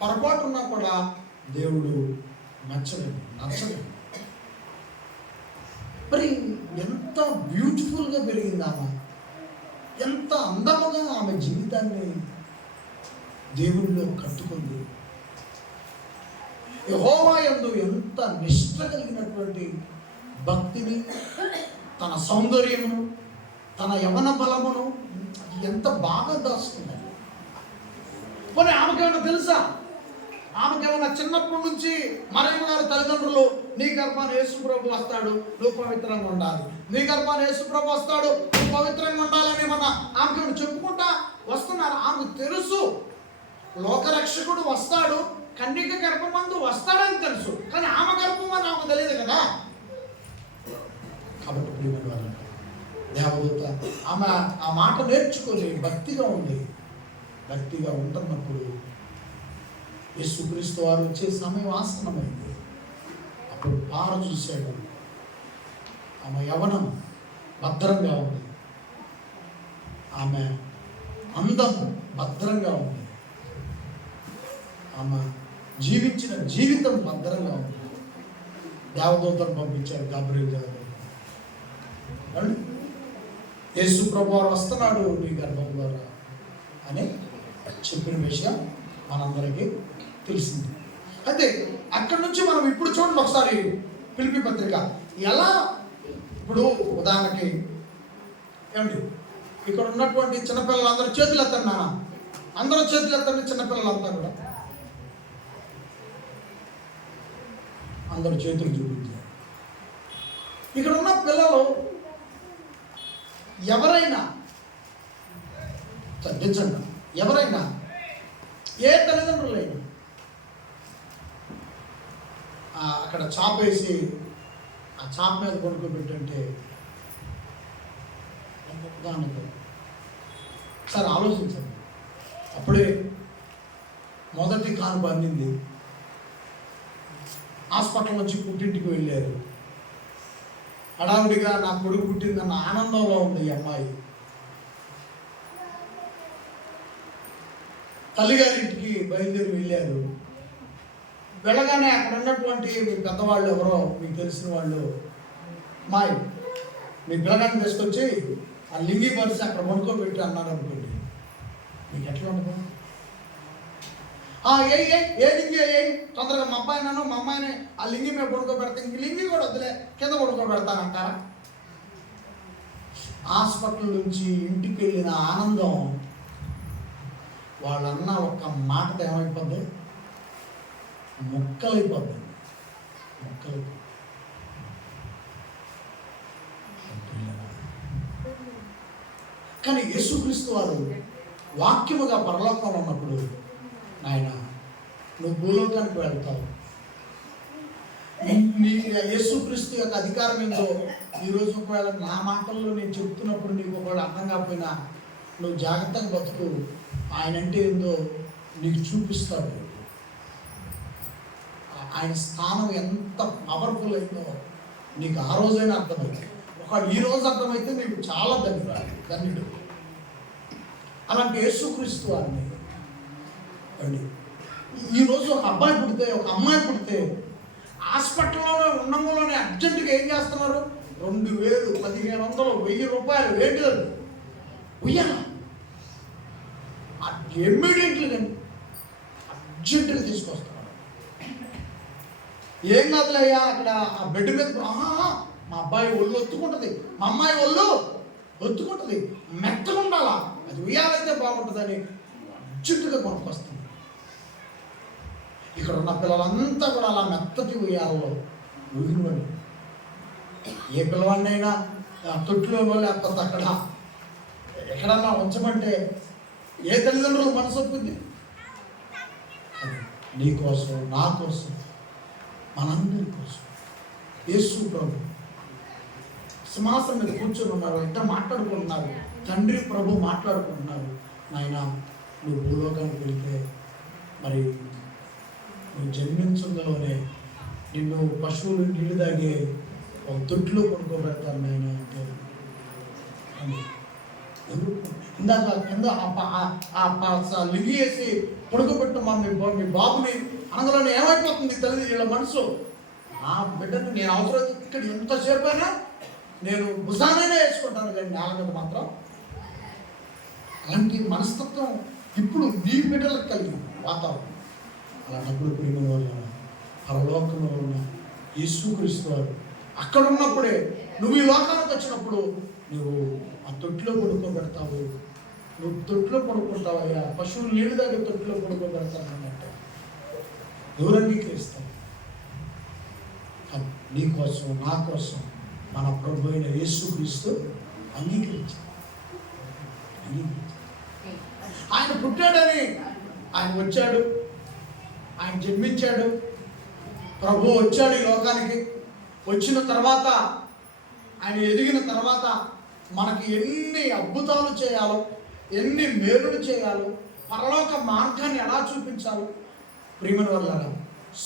పొరపాటు ఉన్నా కూడా దేవుడు నచ్చలేదు. మరి ఎంత బ్యూటిఫుల్గా పెరిగింది ఆమె, ఎంత అందముగా ఆమె జీవితాన్ని దేవుడిలో కట్టుకుంది. యెహోవా యందు ఎంత నిష్ఠ కలిగినటువంటి భక్తిని, తన సౌందర్యమును, తన యవన బలమును ఎంత బాగా దాచుకున్నది. పోనీ ఆమెకేమైనా తెలుసా? ఆమెకేమైనా చిన్నప్పటి నుంచి మరియమ్మ గారి తల్లిదండ్రులు నీ గర్భాన్ని యేసు ప్రభు వస్తాడు, నువ్వు పవిత్రంగా ఉండాలి, నీ గర్భాన్ని యేసు ప్రభు వస్తాడు, నువ్వు పవిత్రంగా ఉండాలని మన ఆమెకు చెప్పుకుంటా వస్తున్నారు. ఆమెకు తెలుసు లోకరక్షకుడు వస్తాడు, కన్యక గర్భమందు వస్తాడని తెలుసు, కానీ ఆమె గర్భమని ఆమెకు తెలియదు కదా. కాబట్టి ప్రియమైన వాళ్ళు, దేవదూత ఆమె ఆ మాట నేర్చుకొని భక్తిగా ఉంది. భక్తిగా ఉంటున్నప్పుడు యేసుక్రీస్తు వారు వచ్చే సమయం ఆసన్నమైంది. అప్పుడు పార చూశాడు, ఆమె యవనం భద్రంగా ఉంది, ఆమె అందం భద్రంగా ఉంది, ఆమె జీవించిన జీవితం భద్రంగా ఉంది. దేవదూతను పంపించారు, గాబ్రియల్ దేవదూత. యేసు ప్రభు వారు వస్తున్నాడు నీ గర్భం ద్వారా అని చెప్పిన విషయం మనందరికీ తెలిసింది. అయితే అక్కడి నుంచి మనం ఇప్పుడు చూడండి ఒకసారి ఫిలిప్పీ పత్రిక ఎలా, ఇప్పుడు ఉదాహరణకి ఏమండి ఇక్కడ ఉన్నటువంటి చిన్నపిల్లలు అందరూ చేతులు ఎత్తండి, నాన్న అందరూ చేతులు ఎత్తండి, చిన్నపిల్లలంతా కూడా అందరూ చేతులు చూపించారు. ఇక్కడ ఉన్న పిల్లలు ఎవరైనా తగ్గించండి, ఎవరైనా ఏ తల్లిదండ్రులైనా అక్కడ చాపేసి ఆ చాప మీద కొనుక్కోబెట్టుంటే దానికి సరే ఆలోచించండి. అప్పుడే మొదటి కానుక అందింది, హాస్పిటల్ నుంచి పుట్టింటికి వెళ్ళారు, హడావుడిగా నా కొడుకు పుట్టిందన్న ఆనందంలో ఉంది ఈ అమ్మాయి. తల్లిగారింటికి బయలుదేరి వెళ్ళారు. వెళ్ళగానే అక్కడ ఉన్నటువంటి మీ పెద్దవాళ్ళు ఎవరో మీకు తెలిసిన వాళ్ళు, అమ్మాయి మీ పిల్లగాన్ని తీసుకొచ్చి ఆ లింగి పరిచి అక్కడ పడుకోబెట్టి అన్నారు అనుకోండి, మీకు ఎట్లా ఉండదు? ఏ లింగి తొందరగా మా అబ్బాయినాను మా అమ్మాయిని ఆ లింగి మీద పడుకోబెడతా, ఇంక లింగి కూడా వద్దులే కింద పడుకోబెడతానంటారా? హాస్పిటల్ నుంచి ఇంటికి వెళ్ళిన ఆనందం వాళ్ళన్న ఒక్క మాటతో ఏమైపోద్ది? ముక్కలైపోద్ది, ముక్కలైపోద్ది. కానీ యేసుక్రీస్తు వారు వాక్యముగా పరలోకంలో ఉన్నప్పుడు, నాయన నువ్వు భూలోకానికి వెళ్తావు, నీ యేసుక్రీస్తు యొక్క అధికారం ఏందో ఈరోజు ఒకవేళ నా మాటల్లో నేను చెప్తున్నప్పుడు నీకు ఒకవేళ అర్థం కాకపోయినా నువ్వు జాగ్రత్తగా బతుకు, ఆయన అంటే ఏందో నీకు చూపిస్తాడు. ఆయన స్థానం ఎంత పవర్ఫుల్ అయిందో నీకు ఆ రోజైనా అర్థమైంది. ఒకవేళ ఈ రోజు అర్థమైతే నీకు చాలా ధన్యుడు. అలాంటి యేసుక్రీస్తు వారిని ఈరోజు ఒక అబ్బాయి పుడితే ఒక అమ్మాయి పుడితే హాస్పిటల్లోనే ఉన్నంలోనే అర్జెంటుగా ఏం చేస్తున్నారు? 2000, 1500, 1000 రూపాయలు వేటు ఉయ్యాల ఇమ్మీడియట్లీ అర్జెంటుగా తీసుకొస్తున్నారు. ఏం కాదులయ్యా అక్కడ ఆ బెడ్ మీద మా అబ్బాయి ఒళ్ళు ఒత్తుకుంటుంది, మా అమ్మాయి ఒళ్ళు ఒత్తుకుంటుంది, మెత్తగా ఉండాలా, అది ఉయ్యాలైతే బాగుంటుందని అర్జెంటుగా కొనుక్కొస్తుంది. ఇక్కడ ఉన్న పిల్లలంతా కూడా అలా మెత్తటి ఉయ్యాలలో ఊగినవాడు. ఏ పిల్లవాడినైనా తొట్టులో లేకపోతే అక్కడ ఎక్కడన్నా ఉంచమంటే ఏ తల్లిదండ్రులు మనసు ఒప్పుద్ది? నీ కోసం, నా కోసం, మనందరి కోసం యేసు ప్రభు సింహాసనం మీద కూర్చొని ఉన్నారు. ఇద్దరు మాట్లాడుకుంటున్నారు, తండ్రి ప్రభు మాట్లాడుకుంటున్నారు. నాయన నువ్వు భూలోకానికి వెళ్తే మరి నువ్వు జన్మించంలోనే నిన్ను పశువులు నీళ్ళు తాగే ఒక తొట్టులో కొనుక్కోబెడతాను నాయన అంటే, ఇందాక కింద లిగి వేసి పడుకోబెట్టమా మీ బాబుని అనగలోనే ఏమైపోతుంది తల్లి వీళ్ళ మనసు? ఆ బిడ్డను నేను అవసరం ఇక్కడ ఎంతసేపు అయినా నేను భుజానైనా వేసుకుంటాను, కానీ నేల మీద మాత్రం. అలాంటి మనస్తత్వం ఇప్పుడు నీ బిడ్డలకు కలిగింది వాతావరణం. అలాంటప్పుడు ప్రియమైన వాళ్ళ పరలోకంలో ఉన్న యేసుక్రీస్తు వారు అక్కడ ఉన్నప్పుడే నువ్వు ఈ లోకానికి వచ్చినప్పుడు నువ్వు ఆ తొట్టిలో పడుకోబెడతావు, నువ్వు తొట్టిలో పడుకుంటావయ్యా, పశువులు నీళ్ళు దగ్గర తొట్టిలో పడుకోబెడతాను అన్నట్టు ఎవరు అంగీకరిస్తావు? నీ కోసం, నా కోసం మన ప్రభు అయిన యేసుక్రీస్తు అంగీకరించాడు. ఆయన పుట్టాడని, ఆయన వచ్చాడు, ఆయన జన్మించాడు, ప్రభు వచ్చాడు ఈ లోకానికి. వచ్చిన తర్వాత ఆయన ఎదిగిన తర్వాత మనకి ఎన్ని అద్భుతాలు చేయాలో, ఎన్ని మేలులు చేయాలో, పరలోక మార్గాన్ని ఎలా చూపించాలో ప్రియమైన వాళ్ళారా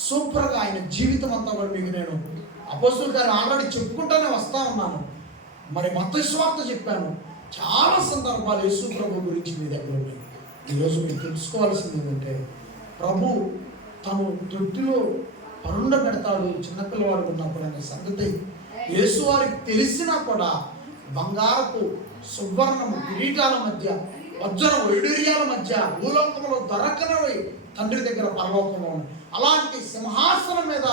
సూపర్గా ఆయన జీవితం అంతా కూడా మీకు నేను అపోస్తలుల గారు ఆల్రెడీ చెప్పుకుంటూనే వస్తా ఉన్నాను. మరి మత్తయి సువార్త చెప్పాను. చాలా సందర్భాలు యేసు ప్రభు గురించి మీ దగ్గర ఉన్నాయి. ఈరోజు మీరు తెలుసుకోవాల్సింది ఏంటంటే, ప్రభు తను తొట్టిలో పరుండ పెడతాడు చిన్నపిల్లవాడు ఉన్నప్పుడు అనే సంగతి యేసు వారికి తెలిసినా కూడా బంగారపు సువర్ణము కిరీటాల మధ్య, వజ్ర వైడూర్యాల మధ్య భూలోకంలో దొరకనవి తండ్రి దగ్గర పరలోకంలో ఉన్నాయి. అలాంటి సింహాసనం మీద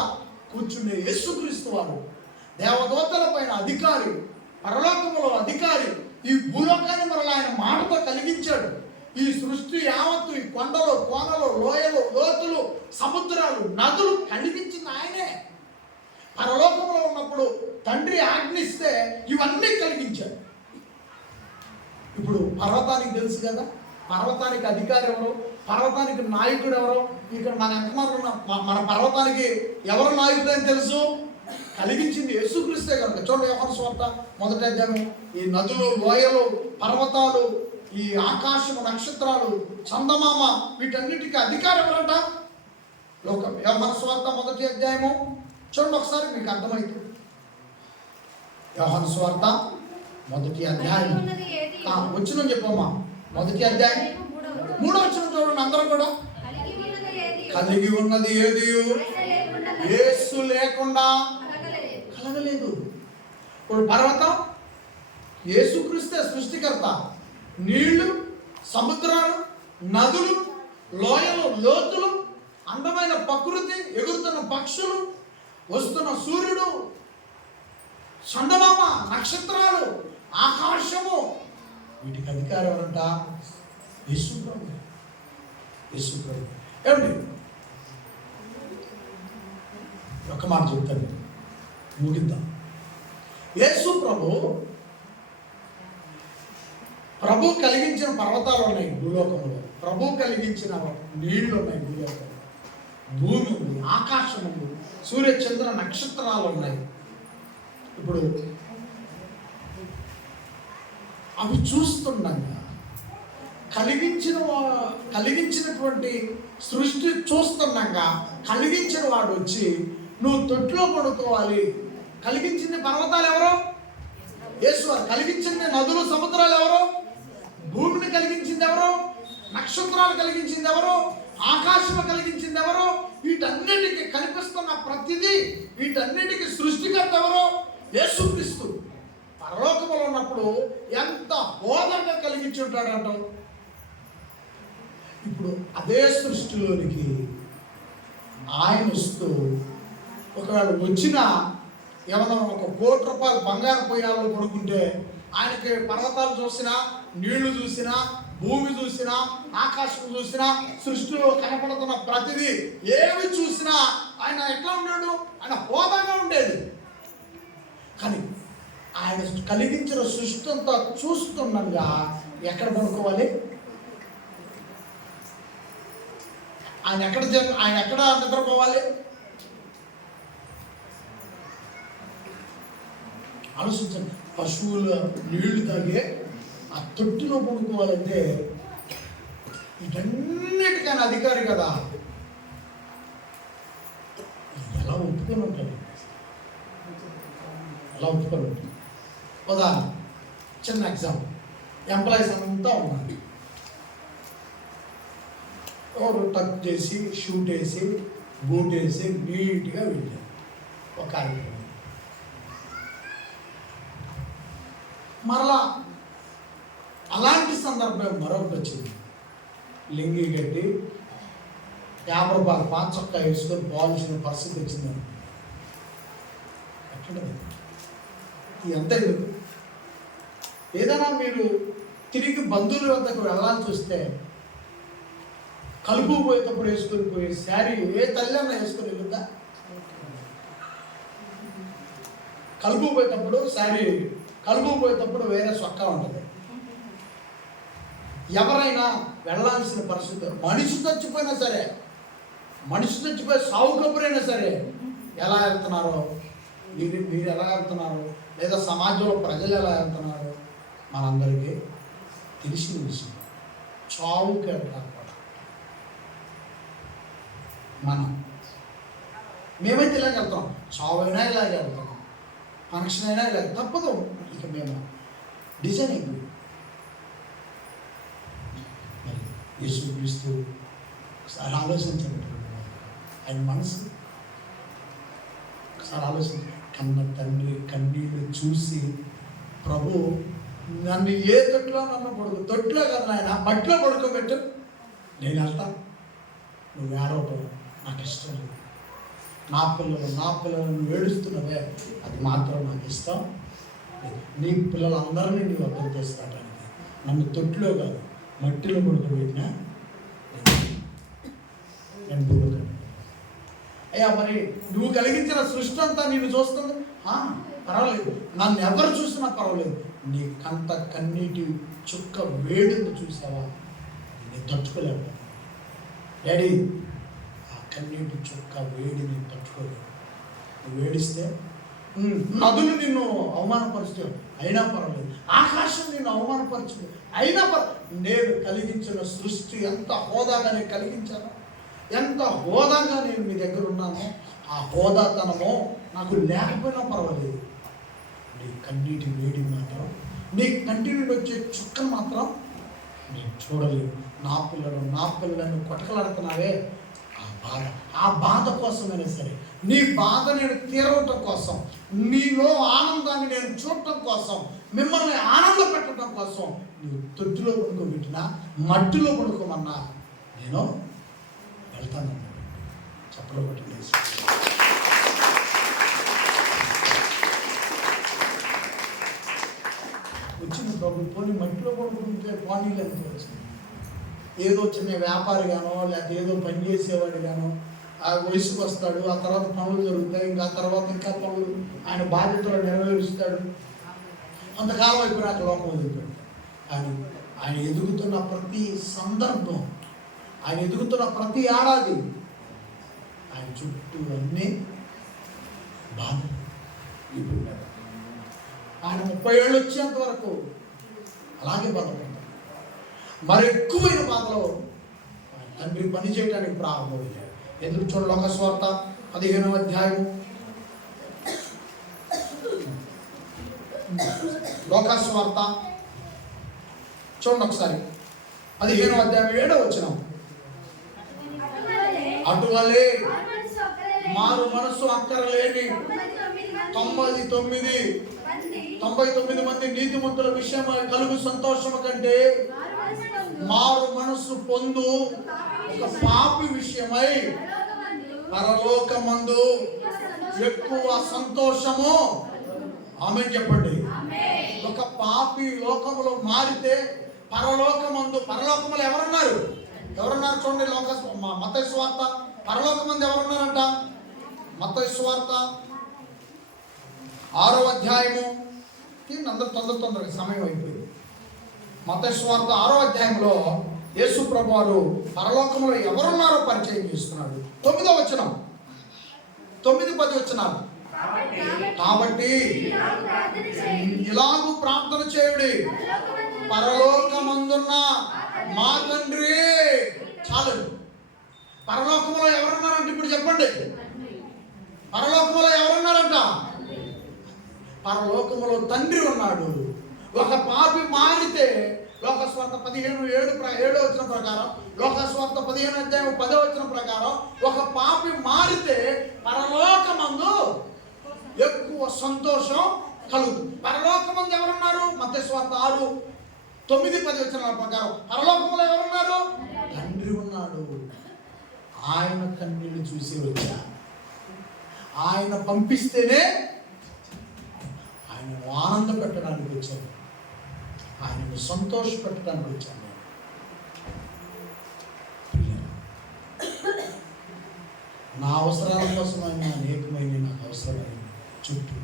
కూర్చునే యేసుక్రీస్తు వారు దేవదూతల పైన అధికారి, పరలోకంలో అధికారి, ఈ భూలోకాన్ని మరలా ఆయన మాటతో కలిగించాడు. ఈ సృష్టి యావత్తు, ఈ కొండలు, కోనలు, లోయలు, లోతులు, సముద్రాలు, నదులు కలిగించింది ఆయనే. పరలోకంలో ఉన్నప్పుడు తండ్రి ఆజ్ఞిస్తే ఇవన్నీ కలిగించాడు. ఇప్పుడు పర్వతానికి తెలుసు కదా, పర్వతానికి అధికారి ఎవరు, పర్వతానికి నాయకుడు ఎవరు. ఇక్కడ మన ఎంతమంది ఉన్న మన పర్వతానికి ఎవరు నాయకుడు అని తెలుసు, కలిగించింది యేసుక్రీస్తే కనుక. చూడండి యోహాను సువార్త 1వ అధ్యాయం. ఈ నదులు, లోయలు, పర్వతాలు, ఈ ఆకాశము, నక్షత్రాలు, చందమామ, వీటన్నిటికీ అధికారం ఎవరంట? లోకం. యోహాను సువార్త 1వ అధ్యాయము చూడండి ఒకసారి, మీకు అర్థమైంది. యోహాను సువార్త 1వ అధ్యాయం వచ్చిన చెప్పమ్మా. 1వ అధ్యాయం 3వ వచనం చూడండి అందరూ కూడా. కలిగి ఉన్నది ఏది యేసు లేకుండా కలగలేదు. ఇప్పుడు పర్వతం యేసుక్రీస్తే సృష్టికర్త. నీళ్లు, సముద్రాలు, నదులు, లోయలు, లోతులు, అందమైన ప్రకృతి, ఎగురుతున్న పక్షులు, వస్తున్న సూర్యుడు, చందమామ, నక్షత్రాలు, ఆకాశము, వీటికి అధికారం ఎవరంట? యేసు ప్రభు. యేసు ప్రభు. ఏమండి ఒక మాట చెప్తాను, ముగిద్దాం. యేసు ప్రభు కలిగించిన పర్వతాలు ఉన్నాయి భూలోకంలో, ప్రభు కలిగించిన నీళ్లు ఉన్నాయి భూలోకంలో, భూమి ఉంది, ఆకాశం ఉంది, సూర్య చంద్ర నక్షత్రాలు ఉన్నాయి. ఇప్పుడు అవి చూస్తుండగా కలిగించినటువంటి సృష్టి చూస్తుండగా కలిగించిన వాడు వచ్చి నువ్వు తొట్టిలో పడుకోవాలి. కలిగించింది పర్వతాలు ఎవరు? యేసు. కలిగించింది నదులు, సముద్రాలు ఎవరు? భూమిని కలిగించింది ఎవరు? నక్షత్రాలు కలిగించింది ఎవరు? ఆకాశం కలిగించింది ఎవరు? వీటన్నిటికీ కనిపిస్తున్న ప్రతిదీ, వీటన్నిటికీ సృష్టికర్త ఎవరు? యేసుక్రీస్తు. పరలోకములో ఉన్నప్పుడు ఎంత హోదాగా కలిగించి ఉంటాడంటావు. ఇప్పుడు అదే సృష్టిలోనికి ఆయన వస్తూ ఒకవేళ వచ్చినా ఏమన్నా ₹1,00,00,000 బంగారు పొయ్యాల్లో పడుకుంటే ఆయనకి పర్వతాలు చూసినా, నీళ్లు చూసినా, భూమి చూసినా, ఆకాశం చూసినా, సృష్టిలో కనపడుతున్న ప్రతిదీ ఏమి చూసినా ఆయన ఎట్లా ఉన్నాడు? ఆయన హోదాగా ఉండేది. కానీ ఆయన కలిగించిన సృష్టి అంతా చూస్తుండగా ఎక్కడ పడుకోవాలి? ఆయన ఎక్కడ నిద్రపోవాలి? ఆలోచించండి. పశువుల నీళ్లు తాగే ఆ తొట్టిలో పడుకోవాలంటే వీటన్నిటికైనా అధికారి కదా. ఎలా ఒప్పుకొని ఉంటాడు? ఎలా ఒప్పుకొని ఉంటుంది? ఉదాహరణ, చిన్న ఎగ్జాంపుల్. ఎంప్లాయీస్ అంతా ఉన్నారు. ఎవరు టక్ చేసి, షూట్ వేసి, బూట్ వేసి నీట్గా వెళ్ళారు ఒక కార్యక్రమం. మరలా అలాంటి సందర్భం మరొకటి వచ్చింది. లింగి గడ్డి ₹50 పాత చొక్కా వేసుకొని పోవాల్సిన పరిస్థితి వచ్చిందని. ఎట్లుంటుంది ఇదంతా? ఎందుకు? ఏదైనా మీరు తిరిగి బంధువుల వద్దకు వెళ్ళాల్సి వస్తే కలుపు పోయేటప్పుడు వేసుకొని పోయే శారీ ఏ తల్లి అన్నా వేసుకొని వెళ్తుందా? కలుపుకుపోయేటప్పుడు శారీ కలుపుకుపోయేటప్పుడు వేరే చొక్కా ఉంటుంది. ఎవరైనా వెళ్ళాల్సిన పరిస్థితి, మనిషి చచ్చిపోయినా సరే, మనిషి చచ్చిపోయి సావు కబురైనా సరే ఎలా వెళ్తున్నారో, మీరు ఎలా వెళ్తున్నారు, లేదా సమాజంలో ప్రజలు ఎలా వెళ్తున్నారు మనందరికీ తెలిసిన విషయం. చావుకి వెళ్తారు మనం. మేమైతే ఇలాగ వెళ్తాం, చావు అయినా ఇలాగే వెళ్తాం, ఫంక్షన్ అయినా ఇలాగ తప్పదు. ఇక మేము డిజైన్ అయిపోయి మరి యేసుక్రీస్తు ఒకసారి ఆలోచించండి. ఆయన మనసు ఒకసారి ఆలోచించండి. కన్న తండ్రి కన్నీళ్ళు చూసి, ప్రభు నన్ను ఏ తొట్టులో తొట్టులో కదా ఆయన మట్టిలో పడుకోబెట్టు, నేను వెళ్తాను, నువ్వు ఏడవటం నాకు ఇష్టం లేదు. నా పిల్లలు నువ్వు ఏడుస్తున్నవే, అది మాత్రం నాకు ఇష్టం లేదు. నీ పిల్లలందరినీ నీ వద్దకు తీసుకురావడానికి నన్ను తొట్టులో కాదు మట్టిలో పడుకోబెట్టినా నేను దూరం. అయ్యా మరి నువ్వు కలిగించిన సృష్టి అంతా నేను చూస్తుంది, పర్వాలేదు, నన్ను ఎవరు చూసినా పర్వాలేదు, నీ కంట కన్నీటి చుక్క వేడిని చూసావా, నేను తట్టుకోలేవు డాడీ. ఆ కన్నీటి చుక్క వేడిని తట్టుకోలేవు. నువ్వు వేడిస్తే నదులు నిన్ను అవమానపరుస్తూ అయినా పర్వాలేదు, ఆకాశం నిన్ను అవమానపరచు అయినా నేను కలిగించిన సృష్టి ఎంత హోదాగా నేను కలిగించాను, ఎంత హోదాగా నేను మీ దగ్గర ఉన్నానో ఆ హోదాతనమో నాకు లేకపోయినా పర్వాలేదు. నీ కన్నీటి వేడి మాత్రం, నీ కంటి నుండి వచ్చే చుక్కను మాత్రం నేను చూడలేను. నా పిల్లలను కొట్టకలాడుతున్నావే, ఆ బాధ కోసమైనా సరే, నీ బాధ నేను తీరవటం కోసం, నీలో ఆనందాన్ని నేను చూడటం కోసం, మిమ్మల్ని ఆనంద పెట్టడం కోసం నువ్వు తొట్టిలో పడుకోబెట్టినా మట్టిలో పడుకోమన్నా నేను వెళ్తాను. చెప్పలో పట్టింది వచ్చిన ప్రభు పోనీ మట్టిలో పడుకుంటే పానీలు ఎంత వచ్చింది. ఏదో చిన్న వ్యాపారి గానో లేకపోతే ఏదో పని చేసేవాడు గానో ఆ వయసుకు వస్తాడు, ఆ తర్వాత పనులు జరుగుతాయి, ఇంకా తర్వాత ఇంకా పనులు ఆయన బాధ్యతలు నెరవేరుస్తాడు. అంతకాలం అయిపోయినాక లోకం వదిలిపెడతాడు. కానీ ఆయన ఎదుగుతున్న ప్రతి సందర్భం, ఆయన ఎదుగుతున్న ప్రతి ఏడాది ఆయన చుట్టూ అన్నీ బాధ. ఇప్పుడు ఆయన 30 ఏళ్ళు వచ్చేంత వరకు అలాగే బాధపడతాడు. మరి ఎక్కువైన బాధలో తండ్రి పని చేయడానికి ప్రారంభమయ్యాడు. ఎందుకు చూడండి, లోకాసు వార్త 15వ అధ్యాయము, లోకాసు వార్త చూడండి ఒకసారి, 15వ అధ్యాయం 7వ వచనం. అటువలే మారు మనస్సు అక్కరలేని 99 మంది నీతిమంతుల విషయమై కలుగు సంతోషము కంటే మారు మనస్సు పొందు ఒక పాపి విషయమై పరలోకమందు ఎక్కువ సంతోషము. ఆమేన్ చెప్పండి. ఒక పాపి లోకములో మారితే పరలోకములో ఎవరున్నారు చూడండి. మత్తయి సువార్త పరలోకమందు ఎవరున్నారంట? మత్తయి సువార్త 6వ అధ్యాయము, అందరూ తొందరగా సమయం అయిపోయింది. మత్తయి సువార్త 6వ అధ్యాయంలో యేసు ప్రభువారు పరలోకంలో ఎవరున్నారో పరిచయం చేస్తున్నాడు. 9వ వచనం, 9-10 వచనాలు. కాబట్టి ఇలాగూ ప్రార్థన చేయుడి, పరలోకమందున్న మా తండ్రి. చాలు. పరలోకంలో ఎవరున్నారంటే ఇప్పుడు చెప్పండి, పరలోకంలో ఎవరున్నారంట? పరలోకములో తండ్రి ఉన్నాడు. ఒక పాపి మారితే లోకస్వార్త 15:7 వచనం ప్రకారం, లోకస్వార్త 15వ అధ్యాయం 10వ వచనం ప్రకారం ఒక పాపి మారితే పరలోకమందు ఎక్కువ సంతోషం కలుగుతుంది. పరలోకమందు ఎవరున్నారు? మత్తయి సువార్త 6:9-10 వచనాల ప్రకారం పరలోకంలో ఎవరున్నారు? తండ్రి ఉన్నాడు. ఆయన కన్నీళ్ళు చూసి వచ్చా, ఆయన పంపిస్తేనే ఆయనను ఆనంద పెట్టడానికి వచ్చాను, ఆయనను సంతోష పెట్టడానికి వచ్చాను. నా అవసరాల కోసం ఆయన అనేకమైన నాకు అవసరమైన చుట్టూ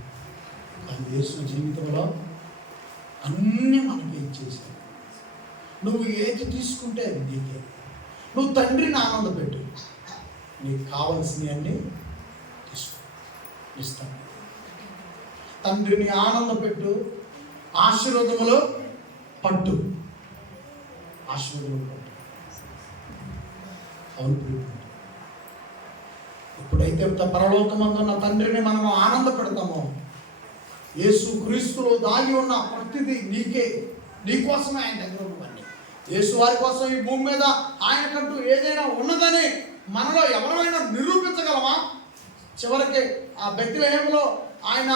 యేసు జీవితంలో అన్నీ మనకి ఇచ్చేసాడు. నువ్వు ఏది తీసుకుంటే అది నీకే. నువ్వు తండ్రిని ఆనందపెట్టు, నీకు కావలసినవి అన్నీ తీసుకో, ఇస్తాను. తండ్రిని ఆనందపెట్టు, ఆశీర్వాదములో పట్టు, ఆశీర్వాదములు పట్టు. అవును, ఎప్పుడైతే పరలోకమందున్న తండ్రిని మనము ఆనంద పెడతామో, యేసు క్రీస్తులో దాగి ఉన్న ప్రతిదీ నీకే, నీకోసమే ఆయన దగ్గర ఉన్నవన్నీ. యేసు వారి కోసం ఈ భూమి మీద ఆయనకంటూ ఏదైనా ఉన్నదని మనలో ఎవరైనా నిరూపించగలమా? చివరికి ఆ బెత్లెహేములో ఆయన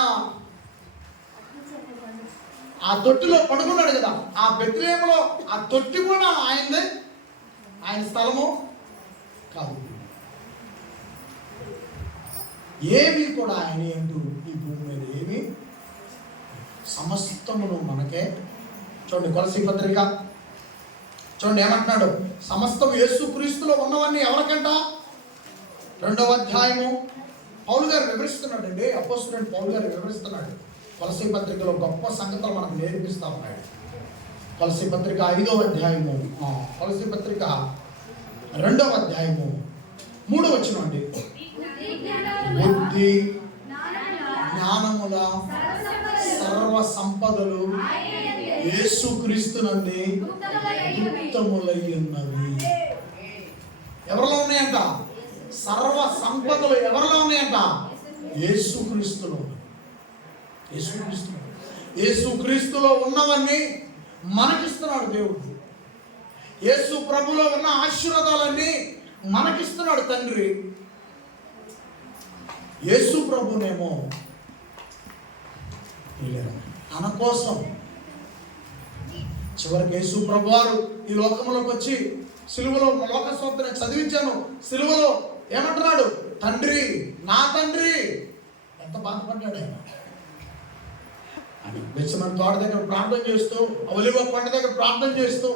ఆ తొట్టిలో పడుకున్నాడు కదా, ఆ బెత్లెహేములో ఆ తొట్టి కూడా ఆయనదే, ఆయన స్థలము కాదు. ఏమీ కూడా ఆయన ఏంటూ ఈ భూమి మీద ఏమీ, సమస్తమును మనకే. చూడండి కొలసీ పత్రిక చూడండి ఏమంటున్నాడు, సమస్తం యేసు క్రీస్తులో ఉన్నవన్నీ ఎవరికంట? 2వ అధ్యాయము పౌలు గారు వివరిస్తున్నాడు అండి. అపోస్తలుడైన పౌలు గారు వివరిస్తున్నాడు. కొలసీ పత్రికలో గొప్ప సంగతులు మనకు నేర్పిస్తా ఉన్నాడు. కొలసీ పత్రిక 5వ అధ్యాయము, కొలసీ పత్రిక 2వ అధ్యాయము 3వ వచనం అండి. బుద్ధి జ్ఞానముల సర్వ సంపదలు యేసు క్రీస్తునందు గుప్తములై ఉన్నవి. ఎవరిలో ఉన్నాయంట? సర్వ సంపదలు ఎవరిలో ఉన్నాయంట? యేసు క్రీస్తులో. యేసు క్రీస్తులో ఉన్నవన్నీ మనకిస్తున్నాడు దేవుడు. యేసు ప్రభులో ఉన్న ఆశీర్వాదాలన్నీ మనకిస్తున్నాడు తండ్రి. యేసు ప్రభునేమో తన కోసం చివరికి యేసు ప్రభు వారు ఈ లోకంలోకి వచ్చి సిలువలో లోక స్వార్థని చదివించాను. సిలువలో ఏమంటున్నాడు? తండ్రి, నా తండ్రి. ఎంత బాధపడ్డాడు ఆయన. గెత్సేమనే తోట దగ్గర ప్రార్థన చేస్తూ, ఒలీవ కొండ దగ్గర ప్రార్థన చేస్తూ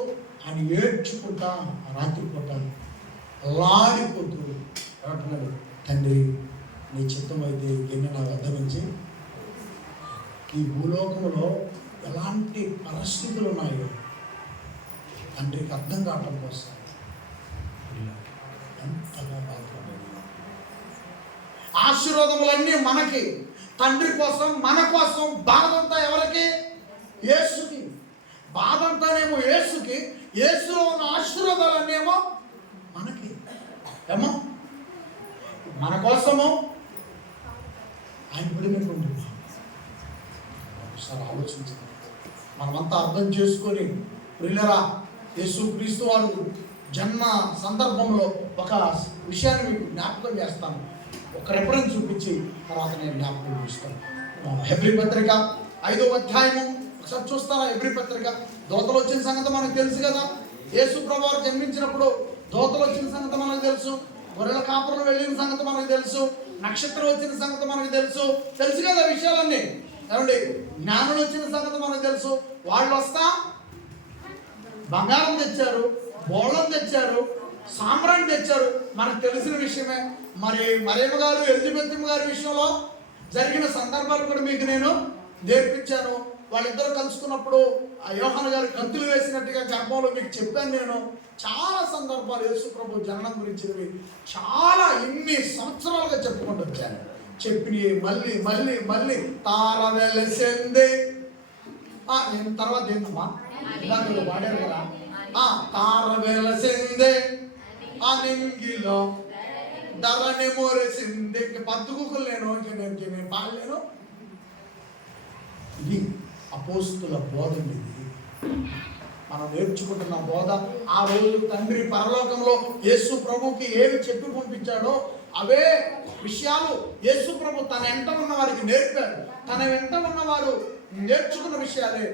ఆయన ఏడ్చుకుంటా రాత్రి పూట లాడిపోతూ ఏమంటున్నాడు? తండ్రి, నీ చిత్తం అయితే గిన్నె నా వద్ద నుంచి. ఈ భూలోకంలో ఎలాంటి పరిస్థితులు ఉన్నాయో తండ్రికి అర్థం కావటం కోసం ఎంతగా బాధపడ్డాడు. ఆశీర్వాదములన్నీ మనకి, తండ్రి కోసం, మన కోసం. బాధంతా ఎవరికి? యేసుకి. బాధంతానేమో యేసుకి, యేసులో ఉన్న ఆశీర్వాదాలన్నీ ఏమో మనకి. ఏమో మన కోసము ఆయన పడినటువంటి ఒకసారి ఆలోచించండి. మనమంతా అర్థం చేసుకొని, ప్రియులరా, యేసు క్రీస్తు వారు జన్మ సందర్భంలో ఒక విషయాన్ని మీకు జ్ఞాపకం చేస్తాను. ఒక రెఫరెన్స్ చూపించి తర్వాత నేను జ్ఞాపకం చేస్తాను. హెబ్రీ పత్రిక 5వ అధ్యాయము ఒకసారి చూస్తారా? హెబ్రీ పత్రిక. దోతలు వచ్చిన సంగతి మనకు తెలుసు కదా. యేసు ప్రభు వారు జన్మించినప్పుడు దోతలు వచ్చిన సంగతి మనకు తెలుసు. గొర్రెల కాపురం వెళ్ళిన సంగతి మనకు తెలుసు. నక్షత్రం వచ్చిన సంగతి మనకు తెలుసు కదా విషయాలన్నీ. ఏమండి, జ్ఞానులు వచ్చిన సంగతి మనకు తెలుసు. వాళ్ళు వస్తా బంగారం తెచ్చారు, బోళం తెచ్చారు, సాంబ్రాణి తెచ్చారు, మనకు తెలిసిన విషయమే. మరి మరియమ్మ గారు, ఎలిజబెత్ గారి విషయంలో జరిగిన సందర్భాలు కూడా మీకు నేను నేర్పించాను. వాళ్ళిద్దరూ కలుసుకున్నప్పుడు ఆ యోహాను గారు కంతులు వేసినట్టుగా గర్భంలో మీకు చెప్పాను నేను. చాలా సందర్భాలు యేసు ప్రభు జననం గురించినవి చాలా ఇన్ని సంవత్సరాలుగా చెప్పుకుంటూ వచ్చాను. చెప్పి మళ్ళీ మళ్ళీ మళ్ళీ తార వెలసిందే. నేను తర్వాత ఏంటమ్మా ఇలాగ వాడారు కదా, తార వెలసిందే ఆ నింగిలో ధరని మోరేసింది. పద్దుకులు నేను పాడలేను. ఇది అపోస్తుల బోధ. ఇది మనం నేర్చుకుంటున్న బోధ. ఆ రోజు తండ్రి పరలోకంలో యేసు ప్రభుకి ఏమి చెప్పి పంపించాడో అవే విషయాలు యేసు ప్రభు తన వెంట ఉన్న వారికి నేర్పాడు. తన వెంట ఉన్నవారు నేర్చుకున్న విషయాలే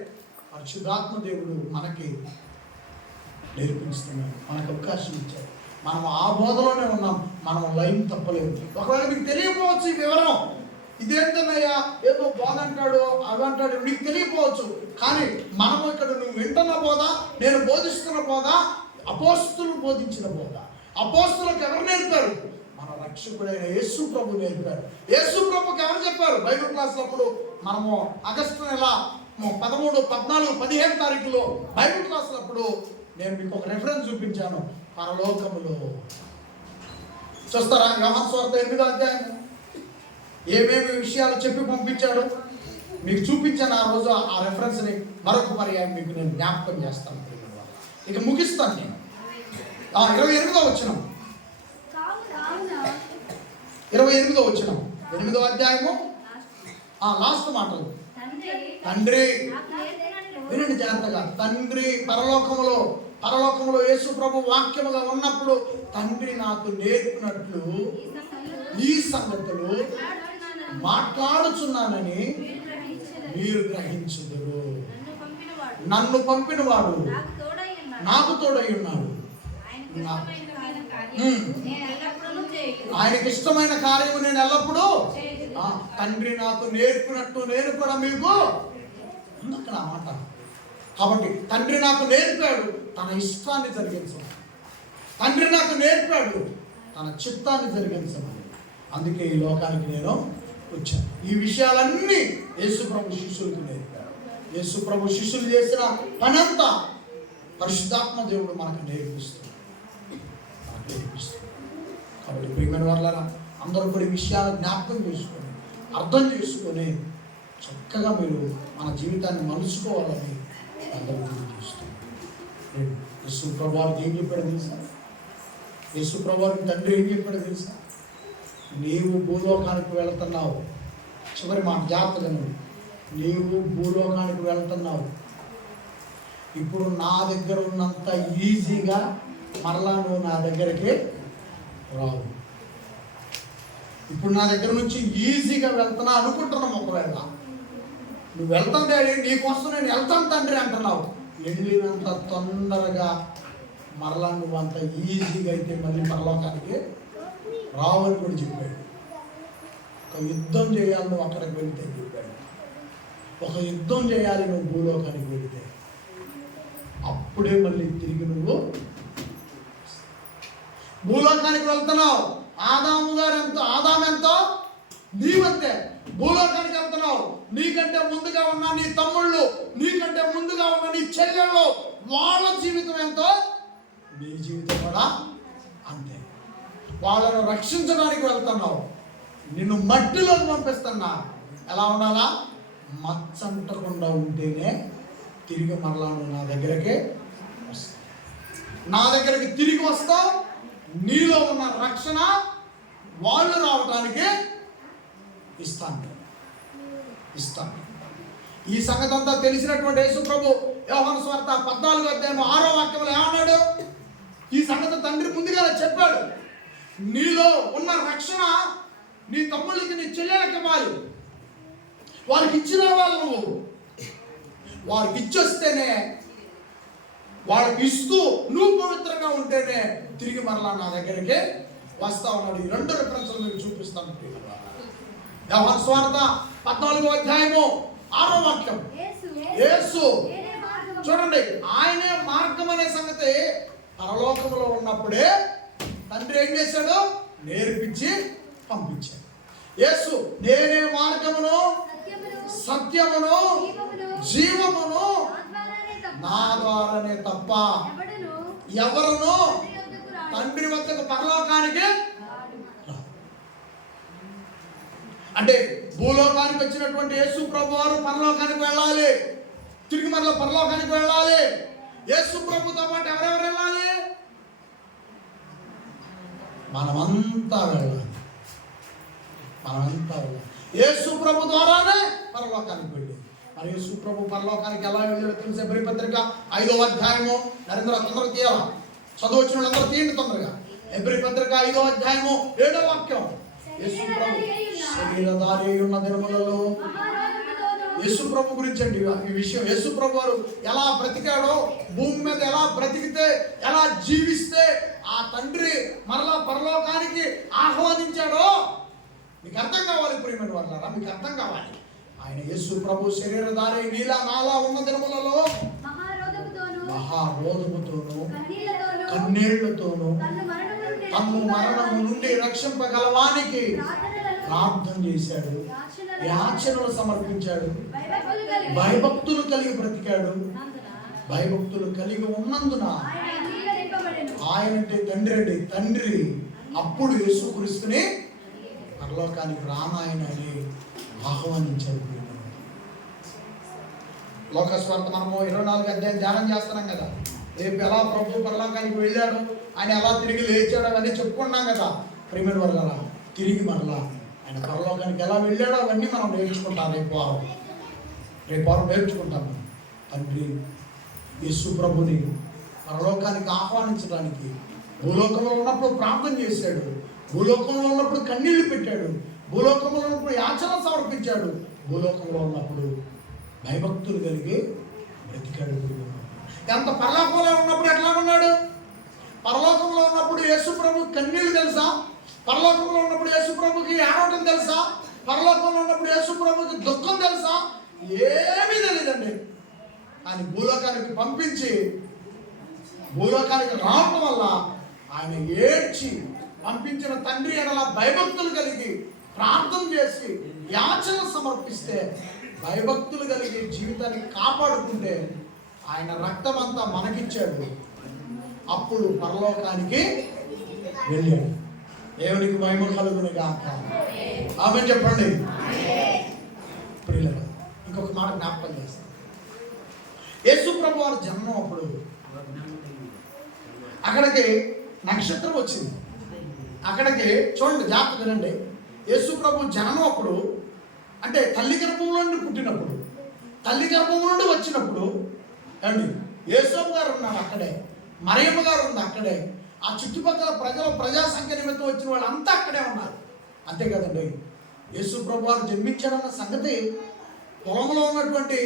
పరిశుద్ధాత్మ దేవుడు మనకి నేర్పిస్తున్నాడు, మనకు అవకాశం ఇచ్చాడు. మనం ఆ బోధలోనే ఉన్నాం. మనం లైన్ తప్పలేదు. ఒకవేళ మీకు తెలియకపోవచ్చు ఈ వివరం, ఇదేంటన్నయ్యా ఏదో బోధ అంటాడు అవి అంటాడు, నీకు తెలియకపోవచ్చు. కానీ మనము ఇక్కడ నువ్వు వింటున్న బోధ, నేను బోధిస్తున్న బోధ అపోస్తులు బోధించిన బోధ. అపోస్తులకు ఎవరు నేర్పారు? మన రక్షకుడైన యేసు ప్రభు నేర్పారు. యేసు ప్రభుకి ఎవరు చెప్పారు? బైబిల్ క్లాస్లో అప్పుడు మనము ఆగస్టు నెల 13, 14, 15 తారీఖులో బైబిల్ క్లాసులప్పుడు నేను మీకు ఒక రెఫరెన్స్ చూపించాను. పరలోకములో చూస్తారా? యోహాను సువార్త 8వ అధ్యాయం ఏమేమి విషయాలు చెప్పి పంపించాడు మీకు చూపించాను. ఆ రోజు ఆ రెఫరెన్స్ని మరొక పర్యాయం మీకు నేను జ్ఞాపకం చేస్తాను. ఇక ముగిస్తాను నేను. 28వ వచనం, 28వ వచనం, 8వ అధ్యాయము లాస్ట్ మాటలు. తండ్రి, వినండి జాగ్రత్తగా. తండ్రి పరలోకములో యేసు ప్రభు వాక్యముగా ఉన్నప్పుడు తండ్రి నాకు నేర్పినట్లు ఈ సంగతులు మాట్లాడుచున్నానని మీరు గ్రహించుదురు. నన్ను పంపినవాడు నాకు తోడై ఉన్నాడు. ఆయనకి ఇష్టమైన కార్యము నేను ఎల్లప్పుడూ తండ్రి నాకు నేర్పినట్టు నేను కూడా మీకు అక్కడ మాట. కాబట్టి తండ్రి నాకు నేర్పాడు తన ఇష్టాన్ని జరిగించమని, తండ్రి నాకు నేర్పాడు తన చిత్తాన్ని జరిగించమని. అందుకే ఈ లోకానికి నేను వచ్చాను. ఈ విషయాలన్నీ యేసుప్రభు శిష్యులకు నేర్పాడు. యేసుప్రభు శిష్యులు చేసిన పనంతా పరిశుద్ధాత్మ దేవుడు మనకు నేర్పిస్తున్నాడు. కాబట్టి ప్రియమైన వాళ్ళారా, అందరూ కూడా ఈ విషయాలు జ్ఞాపకం చేసుకొని అర్థం చేసుకొని చక్కగా మీరు మన జీవితాన్ని మలుచుకోవాలని అందరూ తెలియజేస్తున్నారు. యేసు ప్రభువారికి ఏం చెప్పాడు తెలుసా? యేసు ప్రభువారికి తండ్రి ఏం చెప్పాడు తెలుసా? నీవు భూలోకానికి వెళుతున్నావు. చివరి మాట జాగ్రత్తగా, నీవు భూలోకానికి వెళుతున్నావు. ఇప్పుడు నా దగ్గర ఉన్నంత ఈజీగా మరలా నువ్వు నా దగ్గరికి రావు. ఇప్పుడు నా దగ్గర నుంచి ఈజీగా వెళ్తున్నా అనుకుంటున్నాం. ఒకవేళ నువ్వు వెళ్తాను డాడీ, నీకోసం నేను వెళ్తాను తండ్రి అంటున్నావు. వెళ్ళినంత తొందరగా మరలా నువ్వు అంత ఈజీగా అయితే మళ్ళీ పరలోకానికి రావని కూడా చెప్పాడు. ఒక యుద్ధం చేయాలి నువ్వు అక్కడికి వెళితే చెప్పాడు. ఒక యుద్ధం చేయాలి నువ్వు భూలోకానికి వెళితే, అప్పుడే మళ్ళీ తిరిగి నువ్వు భూలోకానికి వెళ్తున్నావు. ఆదాము ఎంతో నీవంతే భూలోకానికి వెళ్తున్నావు. నీకంటే ముందుగా ఉన్న నీ తమ్ముళ్ళు, నీకంటే ముందుగా ఉన్న నీ చెల్లెళ్ళు, వాళ్ళ జీవితం ఎంతో నీ జీవితం కూడా అంతే. వాళ్ళను రక్షించడానికి వెళ్తున్నావు. నిన్ను మట్టిలోకి పంపిస్తున్నా. ఎలా ఉండాలా? మచ్చంటకుండా ఉంటేనే తిరిగి మరలా నువ్వు నా దగ్గరికి వస్తావు. నా దగ్గరికి తిరిగి వస్తావు. నీలో ఉన్న రక్షణ వాళ్ళు రావటానికి ఇస్తాను. ఈ సంగతి అంతా తెలిసినటువంటి యేసు ప్రభు యోహాను సువార్త 14వ అధ్యాయం 6వ వాక్యంలో ఏమన్నాడు? ఈ సంగతి తండ్రి ముందుగానే చెప్పాడు. నీలో ఉన్న రక్షణ నీ తమ్ముళ్ళకి, నీ చెల్లెలకి ఇవ్వాలి. వారికి ఇచ్చిన వాళ్ళు నువ్వు వారికి ఇచ్చొస్తేనే, వాళ్ళకి ఇస్తూ నువ్వు పవిత్రంగా ఉంటేనే తిరిగి మరలా నా దగ్గరికి వస్తా ఉన్నాడు. ఈ 2 రిఫరెన్స్లు మీకు చూపిస్తాను. యోహాను సువార్త 14వ అధ్యాయము 6వ వాక్యం. యేసు చూడండి, ఆయనే మార్గం అనే సంగతి పరలోకములో ఉన్నప్పుడే తండ్రి ఏం చేశాడు? నేర్పించి పంపించాడు. యేసు నేనే మార్గమును, సత్యమును, జీవమును, నా ద్వారానే తప్ప ఎవరును తండ్రి వద్దకు పరలోకానికి. అంటే భూలోకానికి వచ్చినటువంటి యేసు ప్రభు వారు పరలోకానికి వెళ్ళాలి. తిరిగి మరలా పరలోకానికి వెళ్ళాలి. యేసు ప్రభుతో పాటు ఎవరెవరు వెళ్ళాలి? మనమంతా వెళ్ళాలి. యేసు ప్రభు ద్వారానే పరలోకానికి వెళ్ళి. మరి యేసు ప్రభు పరలోకానికి ఎలా వెళ్ళాలో తెలిసే హెబ్రీ పత్రిక 5వ అధ్యాయము. నరేంద్ర తొందరగా తీయాలా? చదువుచిన వాళ్ళందరూ తీయండి తొందరగా. హెబ్రీ పత్రిక 5వ అధ్యాయము 7వ వాక్యం. యేసు ప్రభు శరీరధారి ఉన్న దినములలో యేసు ప్రభు గురించి అండి ఈ విషయం. యేసు ప్రభు వారు ఎలా బ్రతికాడో, భూమి మీద ఎలా బ్రతికితే, ఎలా జీవిస్తే ఆ తండ్రి మరలా పరలోకానికి ఆహ్వానించాడో మీకు అర్థం కావాలి. ప్రియమైన వాళ్ళారా, మీకు అర్థం కావాలి. ఆయన యేసు ప్రభు శరీరధారి నీలా నాలా ఉన్న దినములలో మహారోధముతోనూ కన్నీళ్లతోనూ తన్ను మరణము నుండి రక్షింపగలవానికి ప్రార్థన చేశాడు, యాచనలు సమర్పించాడు, భయభక్తులు కలిగి బ్రతికాడు. భయభక్తులు కలిగి ఉన్నందున ఆయన అంటే తండ్రి అండి, తండ్రి అప్పుడు యేసుక్రీస్తుని పరలోకానికి రానాయనని ఆహ్వానించాడు. లోకస్వార్థ మనము 24 అధ్యాయం ధ్యానం చేస్తున్నాం కదా. రేపు ఎలా ప్రభు పరలోకానికి వెళ్ళాడు, ఆయన ఎలా తిరిగి లేచాడు అవన్నీ చెప్పుకున్నాం కదా. ప్రేమిడు వల్ల తిరిగి మరలా ఆయన పరలోకానికి ఎలా వెళ్ళాడో అవన్నీ మనం నేర్చుకుంటాం. రేపు వారం నేర్చుకుంటాం. తండ్రి యేసు ప్రభుని పరలోకానికి ఆహ్వానించడానికి భూలోకంలో ఉన్నప్పుడు ప్రార్థన చేశాడు, భూలోకంలో ఉన్నప్పుడు కన్నీళ్లు పెట్టాడు, భూలోకంలో ఉన్నప్పుడు యాచన సమర్పించాడు, భూలోకంలో ఉన్నప్పుడు భయభక్తులు కలిగి బ్రతికాడు. ఎంత పరలోకంలో ఉన్నప్పుడు ఎట్లా ఉన్నాడు? పరలోకంలో ఉన్నప్పుడు యేసు ప్రభు కన్నీళ్లు తెలుసా? పరలోకంలో ఉన్నప్పుడు యేసు ప్రభుకి ఆడటం తెలుసా? పరలోకంలో ఉన్నప్పుడు యేసు ప్రభుకి దుఃఖం తెలుసా? ఏమీ తెలియదండి. ఆయన భూలోకానికి పంపించి భూలోకానికి రావడం వల్ల ఆయన ఏడ్చి పంపించిన తండ్రి ఎడల భయభక్తులు కలిగి ప్రార్థన చేసి యాచన సమర్పిస్తే, భయభక్తులు కలిగి జీవితాన్ని కాపాడుకుంటే ఆయన రక్తం అంతా మనకిచ్చాడు. అప్పుడు పరలోకానికి వెళ్ళాడు. దేవునికి మహిమ కలుగును గాక. ఆమేన్ చెప్పండి. ప్రియులారా, ఇంకొక మాట జ్ఞాపకం చేస్తాను. యేసు ప్రభు వారి జన్మం అప్పుడు అక్కడికి నక్షత్రం వచ్చింది. అక్కడికి చూడండి, జాగ్రత్త వినండి. యేసు ప్రభు జన్మం అప్పుడు అంటే తల్లి గర్భంలో నుండి పుట్టినప్పుడు, తల్లి గర్భంలో నుండి వచ్చినప్పుడు అండి యేసోబు గారు ఉన్నారు అక్కడే, మరియమ్మ గారు ఉంది అక్కడే, ఆ చుట్టుపక్కల ప్రజా సంఖ్య నిమిత్తం వచ్చిన వాళ్ళు అంతా అక్కడే ఉన్నారు. అంతే కదండి. యేసు ప్రభు వారు జన్మించాడన్న సంగతి పొలంలో ఉన్నటువంటి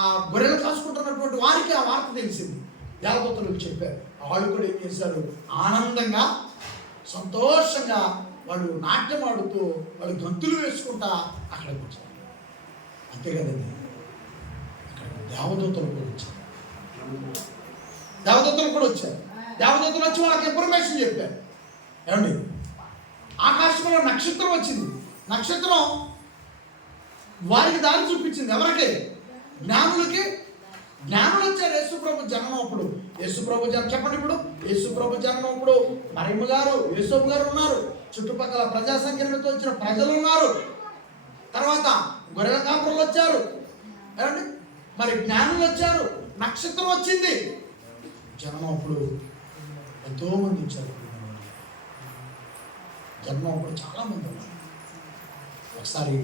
ఆ గొర్రెలు కాసుకుంటున్నటువంటి వారికి ఆ వార్త తెలిసింది. దేవదూతలకు చెప్పారు. వాళ్ళు కూడా ఏం చేశారు? ఆనందంగా సంతోషంగా వాళ్ళు నాట్యం ఆడుతూ వాళ్ళు గంతులు వేసుకుంటా అక్కడికి వచ్చారు. అంతే కదండి. అక్కడ దేవదూతలు కూడా వచ్చారు. దేవదూతలు వచ్చి వాళ్ళకి ఇన్ఫర్మేషన్ చెప్పారు. ఏమండి, ఆకాశంలో నక్షత్రం వచ్చింది. నక్షత్రం వారికి దారి చూపించింది. ఎవరికి? జ్ఞానులకి. జ్ఞానులు వచ్చారు యేసు ప్రభు జన్మం అప్పుడు. యేసు ప్రభు జన్మ చెప్పండి. ఇప్పుడు యేసు ప్రభు జన్మం అప్పుడు మరియమ్మ గారు, యేసోబు గారు ఉన్నారు, చుట్టుపక్కల ప్రజా సంఖ్యలతో వచ్చిన ప్రజలు ఉన్నారు, తర్వాత గొర్రెల కాపురులు వచ్చారు, ఏమండి మరి జ్ఞానులు వచ్చారు, నక్షత్రం వచ్చింది. జన్మం అప్పుడు ఎంతో మంది వచ్చారు. జన్మం అప్పుడు చాలా మంది ఉన్నారు. ఒకసారి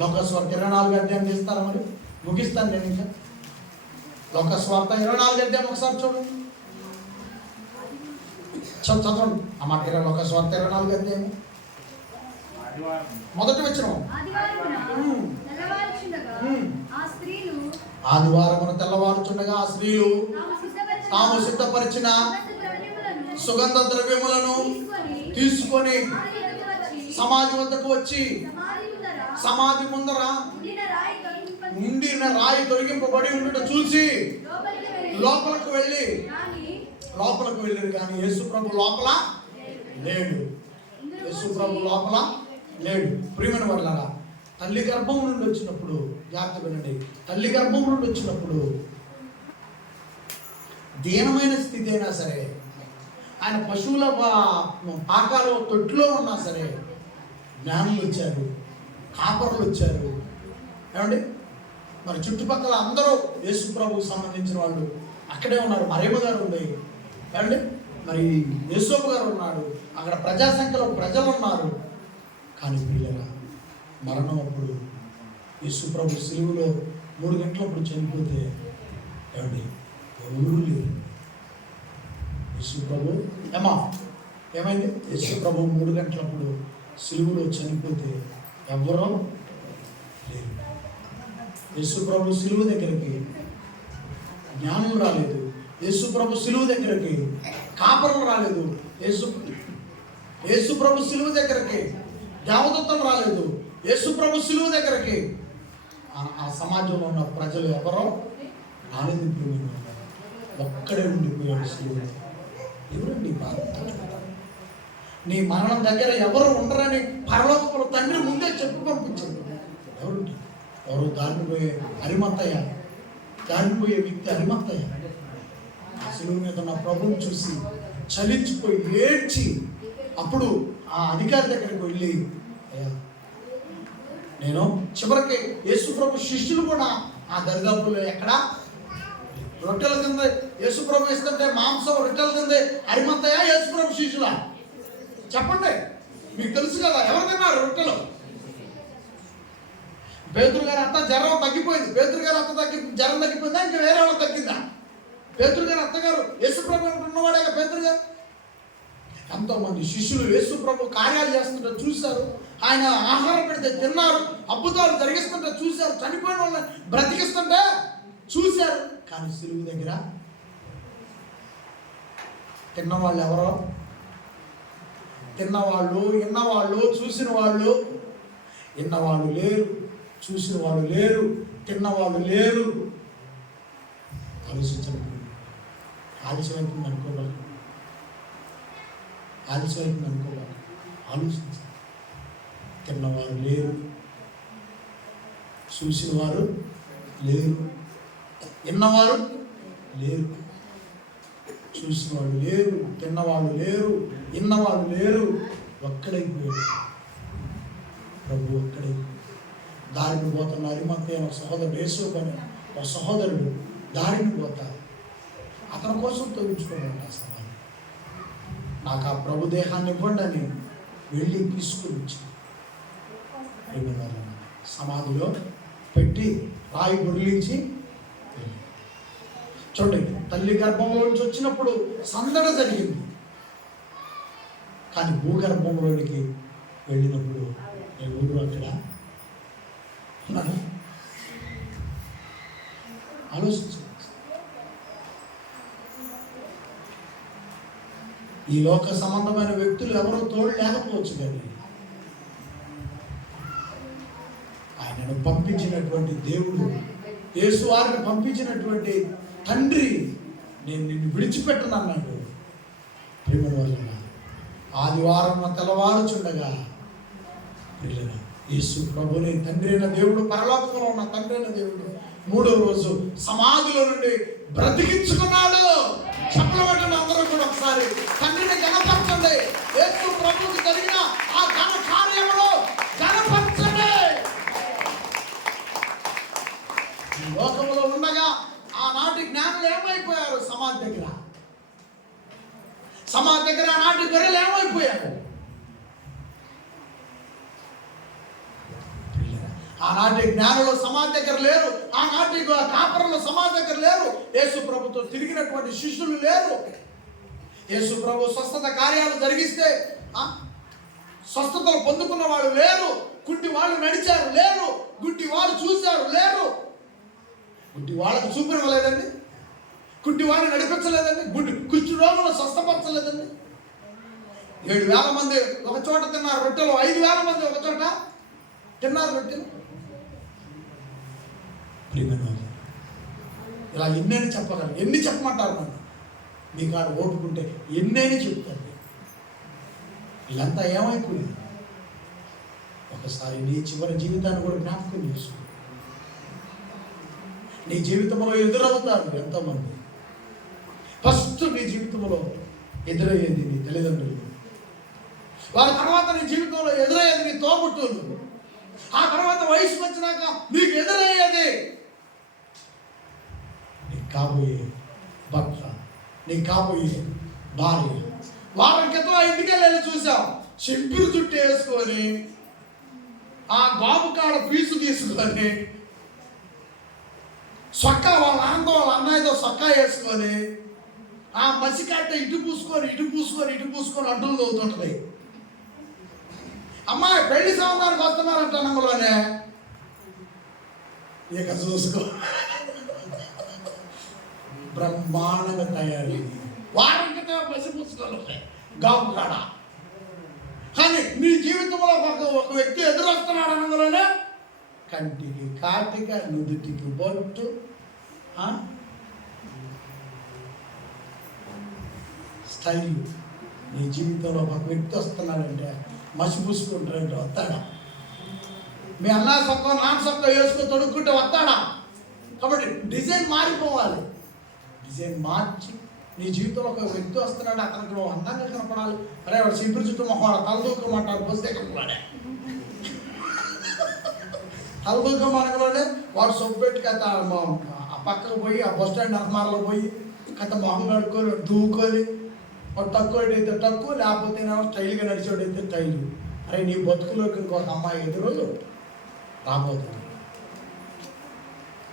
లోకస్వార్త 24 అధ్యాయం తీస్తారా? మరి ముగిస్తాను నేను. ఇంకా లోకస్వార్త 24 అధ్యాయం ఒకసారి చూడండి. చదవండి ఆ మాట. లోకస్వార్త 24 అధ్యాయం మొదటి వచనం. ఆదివారమున తెల్లవారుచుండగా ఆ స్త్రీలు తాము సిద్ధపరిచిన సుగంధ ద్రవ్యములను తీసుకొని సమాధి వద్దకు వచ్చి సమాధి ముందర ఉండిన రాయి తొలగింపబడి ఉండట చూసి లోపలకు వెళ్ళారు. కానీ యేసు ప్రభు లోపల లేడు. యేసు ప్రభు లోపల లేడు. ప్రియమైన వాళ్ళారా, తల్లి గర్భం నుండి వచ్చినప్పుడు జాగ్రత్త వినండి. తల్లి గర్భం నుండి వచ్చినప్పుడు దీనమైన స్థితి అయినా సరే, ఆయన పశువుల పాకాలు తొట్టులో ఉన్నా సరే, జ్ఞానులు వచ్చారు, కాపరులు వచ్చారు. ఏమండి మరి చుట్టుపక్కల అందరూ యేసు ప్రభువుకు సంబంధించిన వాళ్ళు అక్కడే ఉన్నారు. మరియమ్మ గారు ఉంది, ఏమండి మరి యేసోబు గారు ఉన్నాడు, అక్కడ ప్రజా సంఖ్యలో ప్రజలు ఉన్నారు. కానీ పిల్లల మరణం అప్పుడు యేసు ప్రభు సిలువలో 3 గంటలప్పుడు చనిపోతే ఏమండి ఎవరు లేరు. యేసు ప్రభు ఏమైంది? యేసు ప్రభు 3 గంటలప్పుడు సిలువలో చనిపోతే ఎవరో లేరు. యేసు ప్రభు సిలువ దగ్గరికి జ్ఞానులు రాలేదు. యేసు ప్రభు సిలువ దగ్గరికి కాపరులు రాలేదు. యేసు ప్రభు సిలువ దగ్గరికి దేవదూతలు రాలేదు. యేసు ప్రభు సిలువ దగ్గరికి ఆ సమాజంలో ఉన్న ప్రజలు ఎవరో రాలేదు. ఒక్కడే ఉండిపోయాడు సిలువ. ఎవరండి బాధ? నీ మరణం దగ్గర ఎవరు ఉండరని పరలోకంలో తండ్రి ముందే చెప్పి పంపించింది. ఎవరు దారిని పోయే అరిమత్తయ్య, దారిని పోయే వ్యక్తి అరిమత్తయ్య. శిలువ మీద ఉన్న ప్రభువుని చూసి చలించిపోయి ఏడ్చి అప్పుడు ఆ అధికారి దగ్గరికి వెళ్ళి, అయ్యా నేను చివరికి యేసు ప్రభు శిష్యులు కూడా ఆ దరిదాపుల్లో ఎక్కడ రొట్టెల కింద యేసు ప్రభు ఇస్తుంటే మాంసం రొట్టెల కింద అరిమత్తయ్య యేసు ప్రభు శిష్యులా? చెప్పండి, మీకు తెలుసు కదా ఎవరు తిన్నారు రొట్టెలు? పేతురు గారు అంతా జ్వరం తగ్గిపోయింది. పేతురు గారు అంత జ్వరం తగ్గిపోయిందా? ఇంకా వేరే వాళ్ళకి తగ్గిందా? పేతురు గారు అత్తగారు యేసు ప్రభు ఉన్నవాడే పేతురు గారు. ఎంతోమంది శిష్యులు యేసు ప్రభు కార్యాలు చేస్తుంటే చూశారు, ఆయన ఆహారం పెడితే తిన్నారు, అద్భుతాలు జరిగిస్తుంటే చూశారు, చనిపోయిన వాళ్ళని బ్రతికిస్తుంటే చూశారు. కానీ సిలువ దగ్గర తిన్నవాళ్ళు ఎవరో? తిన్నవాళ్ళు, విన్నవాళ్ళు, చూసిన వాళ్ళు. విన్నవాళ్ళు లేరు, చూసిన వాళ్ళు లేరు, తిన్నవాళ్ళు లేరు. ఆలోచించండి, ఆలస్యమైపోయింది అనుకోవాలి, ఆలస్యమైపోయింది అనుకోవాలి. ఆలోచించండి, తిన్నవారు లేరు, చూసిన వారు లేరు, విన్నవారు లేరు, చూసిన వాళ్ళు లేరు, తిన్నవాళ్ళు లేరు, విన్నవాళ్ళు లేరు. ఒక్కడైపోయాడు ప్రభు, ఒక్కడైపోయాడు. దారిని పోతున్న అరిమత్తయ్య ఒక సహోదరుడు, యేసు అని ఒక సహోదరుడు దారిని పోతారు. అతని కోసం తొలగించుకోవడం సమాధి. నాకు ఆ ప్రభు దేహాన్ని ఇవ్వండి అని వెళ్ళి తీసుకుని వచ్చి సమాధిలో పెట్టి రాయి బొరిలించి, చూడండి, తల్లి గర్భంలో నుంచి వచ్చినప్పుడు సందడ జరిగింది. కానీ భూగర్భంలోనికి వెళ్ళినప్పుడు ఎవరు అక్కడ ఉన్నారు? ఆలోచించండి. ఈ లోక సంబంధమైన వ్యక్తులు ఎవరో తోడు లేకపోవచ్చు, కానీ ఆయనను పంపించినటువంటి దేవుడు, యేసు వారిని పంపించినటువంటి తండ్రి, నేను నిన్ను విడిచిపెట్టనన్నాడు. ప్రేమ వల్ల ఆదివారం తెల్లవారుచుండగా యేసు ప్రభుని తండ్రి అయిన దేవుడు, పరలోకంలో ఉన్న తండ్రి అయిన దేవుడు మూడో రోజు సమాధిలో నుండి బ్రతికించుకున్నాడు. చెప్పలు పెట్టండి అందరూ కూడా ఒకసారి, తండ్రిని గణపరచండి. యేసు ప్రభువుకి జరిగిన ఆ ఘన కార్యములు గణపరచండి. ఈ లోకంలో ఉండగా ఆనాటి జ్ఞానులు ఏమైపోయారు? సమాధి దగ్గర ఆనాటి గొర్రెలు ఏమైపోయారు? ఆనాటి జ్ఞానులు సమాధి దగ్గర లేరు, ఆనాటి కాపరులు సమాధి దగ్గర లేరు, యేసు ప్రభుతో తిరిగినటువంటి శిష్యులు లేరు. యేసు ప్రభు స్వస్థత కార్యాలు జరిగిస్తే స్వస్థతలు పొందుకున్న వాళ్ళు లేరు, కుంటి వాళ్ళు నడిచారు లేరు, గుడ్డి వాళ్ళు చూశారు లేరు. గుడ్డి వాళ్ళకు చూపివ్వలేదండి, గుడ్డి వాడిని నడిపించలేదండి, కుష్టి రోగులు స్వస్థపరచలేదండి. 7,000 మంది ఒక చోట తిన్నారు రొట్టెలు, 5,000 మంది ఒక చోట తిన్నారు రొట్టెలు. ఇలా ఎన్నైనా చెప్పగలరు. ఎన్ని చెప్పమంటారు నన్ను? మీ కాడ ఓటుకుంటే ఎన్నైనా చెప్తాను. వీళ్ళంతా ఏమైపోయింది? ఒకసారి నీ చివరి జీవితాన్ని కూడా జ్ఞాపకం చేసుకో. నీ జీవితంలో ఎదురవుతారు ఎంతోమంది. ఫస్ట్ నీ జీవితంలో ఎదురయ్యేది నీ తల్లిదండ్రులు, వారి తర్వాత నీ జీవితంలో ఎదురయ్యేది నీ తోబుట్టువులు, ఆ తర్వాత వయసు వచ్చినాక నీకు ఎదురయ్యేది నీకు కాబోయే భర్త, నీకు కాబోయే భార్య. వారం క్రితం ఆ ఇంటికి వెళ్ళి చూసాం, చింపిరి చుట్టూ వేసుకొని ఆ బాబు కాడ పీసు తీసుకొని సొక్క వాళ్ళ నాన్నతో వాళ్ళ అన్నయ్యతో సొక్క వేసుకొని ఆ మసికట్ట ఇటు పూసుకొని అంటులు తోగుతుంటది. అమ్మాయి పెళ్లి సంబంధానికి వస్తున్నారంట నంగలోనే, ఇక చూసుకో బ్రహ్మాండంగా తయారైంది. వారం క్రితం మసి పూసుకోవాలి గాబు కాడ. కానీ నీ జీవితంలో ఒక వ్యక్తి ఎదురొస్తున్నాడు అనగానే కంటికి కాటిక, నుదుటికి బొట్టు, స్టైల్ నీ జీవితంలో ఒక వ్యక్తి వస్తున్నాడంటే మసి పూసుకుంటాడంటే వస్తాడా? మీ అన్న సొక్క నాన్న సొక్క వేసుకొని తొడుక్కుంటే వస్తాడా? కాబట్టి డిజైన్ మారిపోవాలి. డిజైన్ మార్చి నీ జీవితంలో ఒక వ్యక్తి వస్తున్నాడు, అతనికి నువ్వు అందంగా కనపడాలి. అరే వాడు సింపుల్ చుట్టూ మొహం తలదూకమంటారు, పోస్తే కనపడే తలదూకం మనకులోనే వాడు సొప్పు పెట్టి కథ ఆ పక్కకు పోయి ఆ బస్ స్టాండ్ నిర్మాణంలో పోయి కథ మొహం కడుక్కొని దూకొని వాడు తక్కువడైతే తక్కువ, లేకపోతే స్టైల్గా నడిచేవాడైతే స్టైల్. అరే నీ బతుకులోకి ఇంకొక అమ్మాయి ఎదురు రాబోతుంది.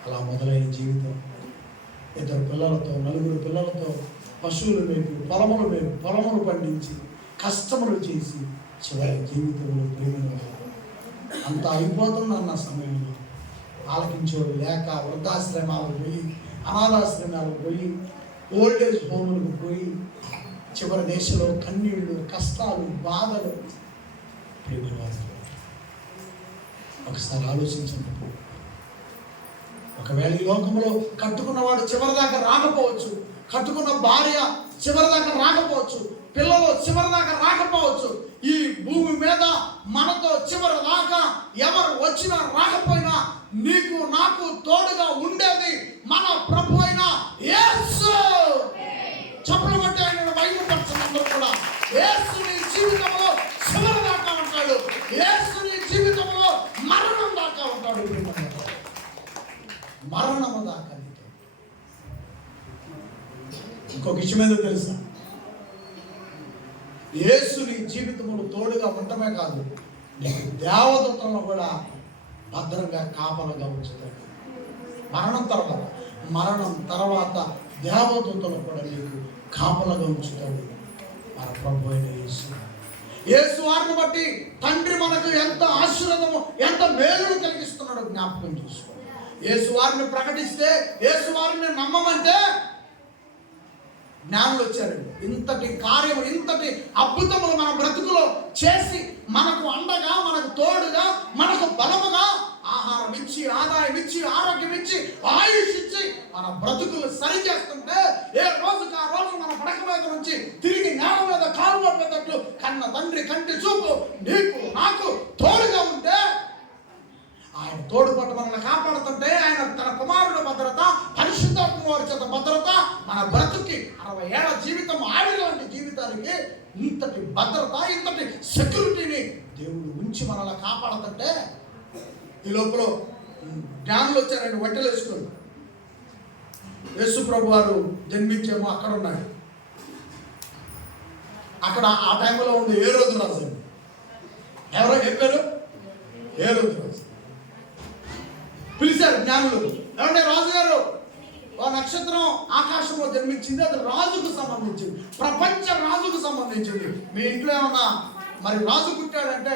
అలా మొదలైన జీవితం 2 పిల్లలతో 4 పిల్లలతో పశువులు మేపు పొలములు పండించి కష్టములు చేసి చివరి జీవితంలో ప్రేమను అంత అయిపోతుందన్న సమయంలో ఆలకించేవాడు లేక వృద్ధాశ్రమాలకు పోయి, అనాథాశ్రమాలకు పోయి, ఓల్డేజ్ హోములకు పోయి చివరి దేశంలో కన్నీళ్ళు, కష్టాలు, బాధలు. ప్రేమను ఒకసారి ఆలోచించండి. ఒకవేళ ఈ లోకంలో కట్టుకున్నవాడు చివరిదాకా రాకపోవచ్చు, కట్టుకున్న భార్య చివరిదాకా రాకపోవచ్చు, పిల్లలు చివరిదాకా రాకపోవచ్చు. ఈ భూమి మీద మనతో చివరిదాకా ఎవరు వచ్చినా రాకపోయినా నీకు నాకు తోడుగా ఉండేది మన ప్రభు అయిన యేసు. చప్పలు కొట్టి ఆయన బయలుపరచడంలో కూడా యేసు నీ జీవితంలో చివరిదాకా ఉంటాడు. యేసు నీ జీవితంలో మరణం దాకా ఉంటాడు. మరణము దాకా. ఇంకొక విషయం ఏదో తెలుసా? యేసు నీ జీవితంలో తోడుగా ఉండటమే కాదు, నీకు దేవదూతలను కూడా భద్రంగా కాపలుగా ఉంచుతాడు. మరణం తర్వాత దేవదూతలు కూడా నీకు కాపలుగా ఉంచుతాడు మన ప్రభు అయిన యేసు. యేసు వారిని బట్టి తండ్రి మనకు ఎంత ఆశీర్వాదము, ఎంత మేలును కలిగిస్తున్నాడో జ్ఞాపకం చేసుకో. యేసు వారిని ప్రకటిస్తే, యేసు వారిని నమ్మమంటే జ్ఞానులు వచ్చారండి. ఇంతటి కార్యము, ఇంతటి అద్భుతములు మన బ్రతుకులో చేసి మనకు అండగా, మనకు తోడుగా, మనకు బలముగా ఆహారం ఇచ్చి, ఆదాయం ఇచ్చి, ఆరోగ్యం ఇచ్చి, ఆయుష్ ఇచ్చి మన బ్రతుకులు సరి చేస్తుంటే ఏ రోజుకి ఆ రోజు మన పడక మీద నుంచి తిరిగి నేల మీద కాలు పట్టేటట్లు కన్న తండ్రి కంటి చూపు నీకు నాకు తోడుగా ఉంటే, ఆయన తోడు పట్టు మనల్ని కాపాడుతుంటే, ఆయన తన కుమారుడు భద్రత, పరిశుద్ధాత్మ వారి చేత భద్రత మన బ్రతుకి 60 ఏళ్ల జీవితం ఆవిలాంటి జీవితానికి ఇంతటి భద్రత, ఇంతటి సెక్యూరిటీని దేవుడు ఉంచి మనల్ని కాపాడుతుంటే, ఈ లోపల జ్ఞానులు వచ్చారండి వంటలు వేసుకొని. యేసు ప్రభు వారు జన్మించేమో అక్కడ ఉన్నాడు. అక్కడ ఆ టైంలో ఉండే హేరోదు రాజు అండి. ఎవరో చెప్పారు? హేరోదు రాజు పిలిచారు జ్ఞానులు. ఏమంటే రాజుగారు, ఆ నక్షత్రం ఆకాశంలో జన్మించింది, అది రాజుకు సంబంధించింది, ప్రపంచ రాజుకు సంబంధించింది. మీ ఇంట్లో ఏమన్నా మరి రాజు పుట్టాడంటే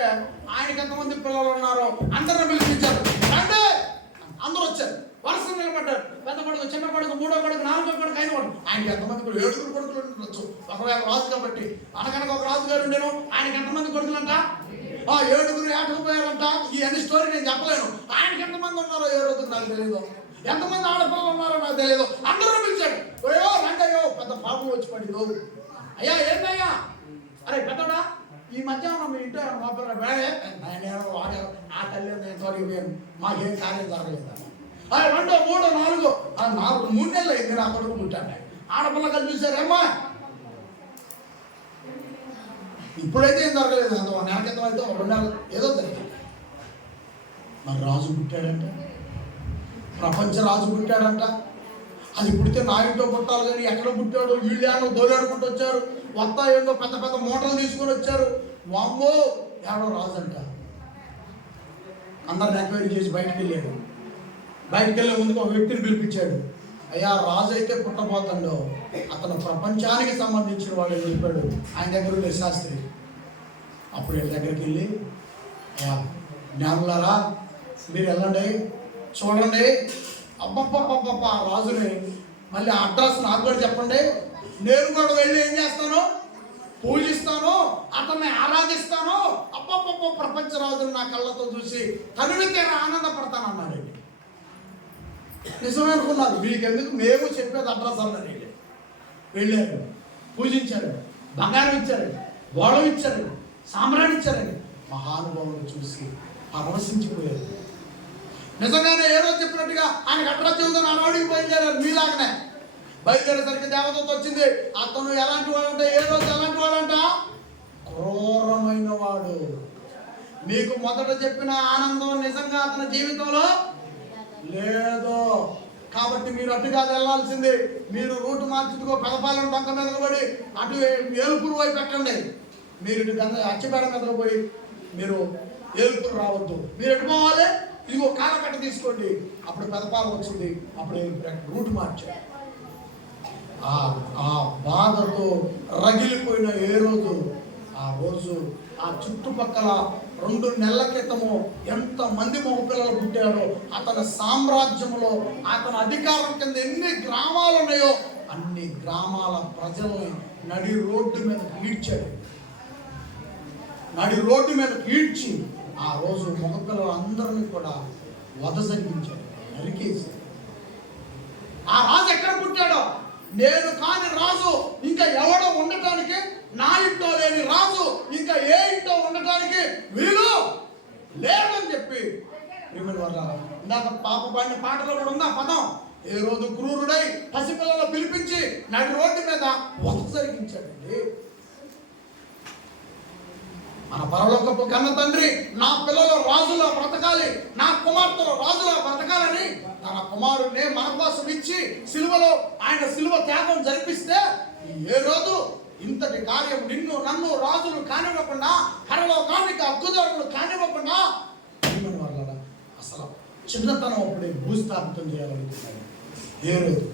ఆయనకి ఎంతమంది పిల్లలు ఉన్నారో అందరూ పిలిపించారు. అంటే అందరూ వచ్చారు, వరుస నిలబడ్డారు. పెద్ద కొడుకు, చిన్న కొడుకు, 3వ కొడుకు, 4వ కొడుకు, 5వ కొడుకు. ఆయనకి ఎంతమంది కొడుకు? 7 కొడుకులు ఉండొచ్చు ఒకవేళ రాజు కాబట్టి. అనకనక ఒక రాజుగారు ఉండేను, ఆయనకి ఎంతమంది కొడుకులంట? 7 ఏటకపోయారంట. ఈ అన్ని స్టోరీ నేను చెప్పలేను. ఆయనకి ఎంతమంది ఉన్నారో ఏ రోజు నాకు తెలియదు, ఎంతమంది ఆడపిల్లలు ఉన్నారో నాకు తెలియదు. అందరూ పిలిచాడు. అయ్యో రండయ్యో, పెద్ద పాపం వచ్చి పడిందో. అయ్యా ఏంటయ్యా? అరే పెద్దడా, ఈ మధ్యాహ్నం మీ ఇంట్లో వాడే ఆ తల్లి నేను తొలగిపోయాను, మాకేం కార్యం జరగలేదు. అరే 2, 3, 4 3 నెలలు అయింది నా కొడుకు పుట్టాడు. ఆడపిల్ల కల్పిస్తారేమ్మా? ఇప్పుడైతే ఏం జరగలేదు, అంత 1 నెల క్రితం అయితే 2 నెలలు ఏదో జరిగింది. మరి రాజు పుట్టాడంట, ప్రపంచ రాజు పుట్టాడంట. అది పుడితే నా ఇంట్లో పుట్టాలి కానీ ఎక్కడ పుట్టాడు? వీళ్ళు దోలాడుకుంటూ వచ్చారు, వస్తా ఏందో పెద్ద పెద్ద మూటలు తీసుకొని వచ్చారు. వామ్మో, ఎవడో రాజు అంట. అందరిని ఎంక్వైరీ చేసి బయటకు వెళ్ళాడు. బయటకు వెళ్ళే ముందుకు ఒక వ్యక్తిని పిలిపించాడు. అయ్యా, రాజు అయితే పుట్టబోతుండో, అతను ప్రపంచానికి సంబంధించిన వాడు చెప్పాడు. ఆయన దగ్గర ఉండే శాస్త్రి. అప్పుడు వీళ్ళ దగ్గరికి వెళ్ళి, అయ్యా జ్ఞానులారా, మీరు వెళ్ళండి, చూడండి. అబ్బబ్బబ్బబ్బా, రాజుని మళ్ళీ అడ్రస్ నాకు కూడా చెప్పండి, నేను కూడా వెళ్ళి ఏం చేస్తాను? పూజిస్తాను, అతన్ని ఆరాధిస్తాను. అబ్బబ్బబ్బ, ప్రపంచ రాజుని నా కళ్ళతో చూసి తనువితే ఆనందపడతాను అన్నాడు. నిజమే అనుకున్నారు. మీకెందుకు, మేము చెప్పేది అడ్రస్ అన్నారు. వెళ్ళారు, పూజించారు. బంగారం ఇచ్చారండి, గోళం ఇచ్చారండి, సామ్రాణి ఇచ్చారండి. మహానుభావులు చూసి పరవశించిపోయారు. నిజంగానే ఏ రోజు చెప్పినట్టుగా ఆయన అట్రా చెబుతాను అడవాడికి బయలుదేరారు. మీలాగనే బయలుదేరేసరికి దేవదూత వచ్చింది. అతను ఎలాంటి వాడంటే, ఏ రోజు ఎలాంటి వాడంట? క్రూరమైన వాడు. మీకు మొదట చెప్పిన ఆనందం నిజంగా అతని జీవితంలో లేదు. కాబట్టి మీరు అటు కాదు వెళ్ళాల్సింది. మీరు రూటు మార్చుకో, పెదపాలెం డొంక మీదకు పడి అటు ఏలుపూరు వైపు పెట్టండి. మీరు ఇటు అచ్చిపేట మీదకు పోయి మీరు ఏలుపూరు రావద్దు. మీరు ఎటు పోవాలి? ఇదిగో కాలకట్ట తీసుకోండి. అప్పుడు పెదపాలెం వచ్చింది. అప్పుడు రూటు మార్చారు. ఆ బాధతో రగిలిపోయిన ఏ రోజు, ఆ రోజు ఆ చుట్టుపక్కల 2 నెలల క్రితము ఎంతమంది మగపిల్లలు పుట్టారో, అతని సామ్రాజ్యంలో అతని అధికారం కింద ఎన్ని గ్రామాలు ఉన్నాయో అన్ని గ్రామాల ప్రజల్ని నడి రోడ్డు మీద ఈడ్చాడు. నడి రోడ్డు మీద ఈడ్చి ఆ రోజు మగపిల్లలందరినీ కూడా వధ జరిగించాడు, నరికేశాడు. ఆ రాజు ఎక్కడ పుట్టాడో, నేను కాని రాజు ఇంకా ఎవడో ఉండటానికి, నా ఇంట్లో లేని రాజు ఇంకా ఏ ఇంట్లో ఉండటానికి వీలు లేదని చెప్పి ఇందాక పాప పాడిన పాటలో కూడా ఉంది ఆ పదం. ఏ రోజు క్రూరుడై పసిపిల్లలు పిలిపించి నడి రోడ్డు మీద వధ జరిగించాడండి. మన పరలోకపు కన్న తండ్రి నా పిల్లలు రాజులా బ్రతకాలి, నా కుమార్తెలు రాజులా బ్రతకాలని తన కుమారుడిని మన కోసం ఇచ్చి సిలువలో ఆయన సిలువ త్యాగం జరిపిస్తే, ఏ రోజు ఇంతటి కార్యం నిన్ను నన్ను రాజులు కానివ్వకుండా, పరలోకానికి హక్కుదారులు కానివ్వకుండా అసలు చిన్నతనం అప్పుడే భూస్థాపితం చేయాలనుకున్నాడు. ఏ రోజు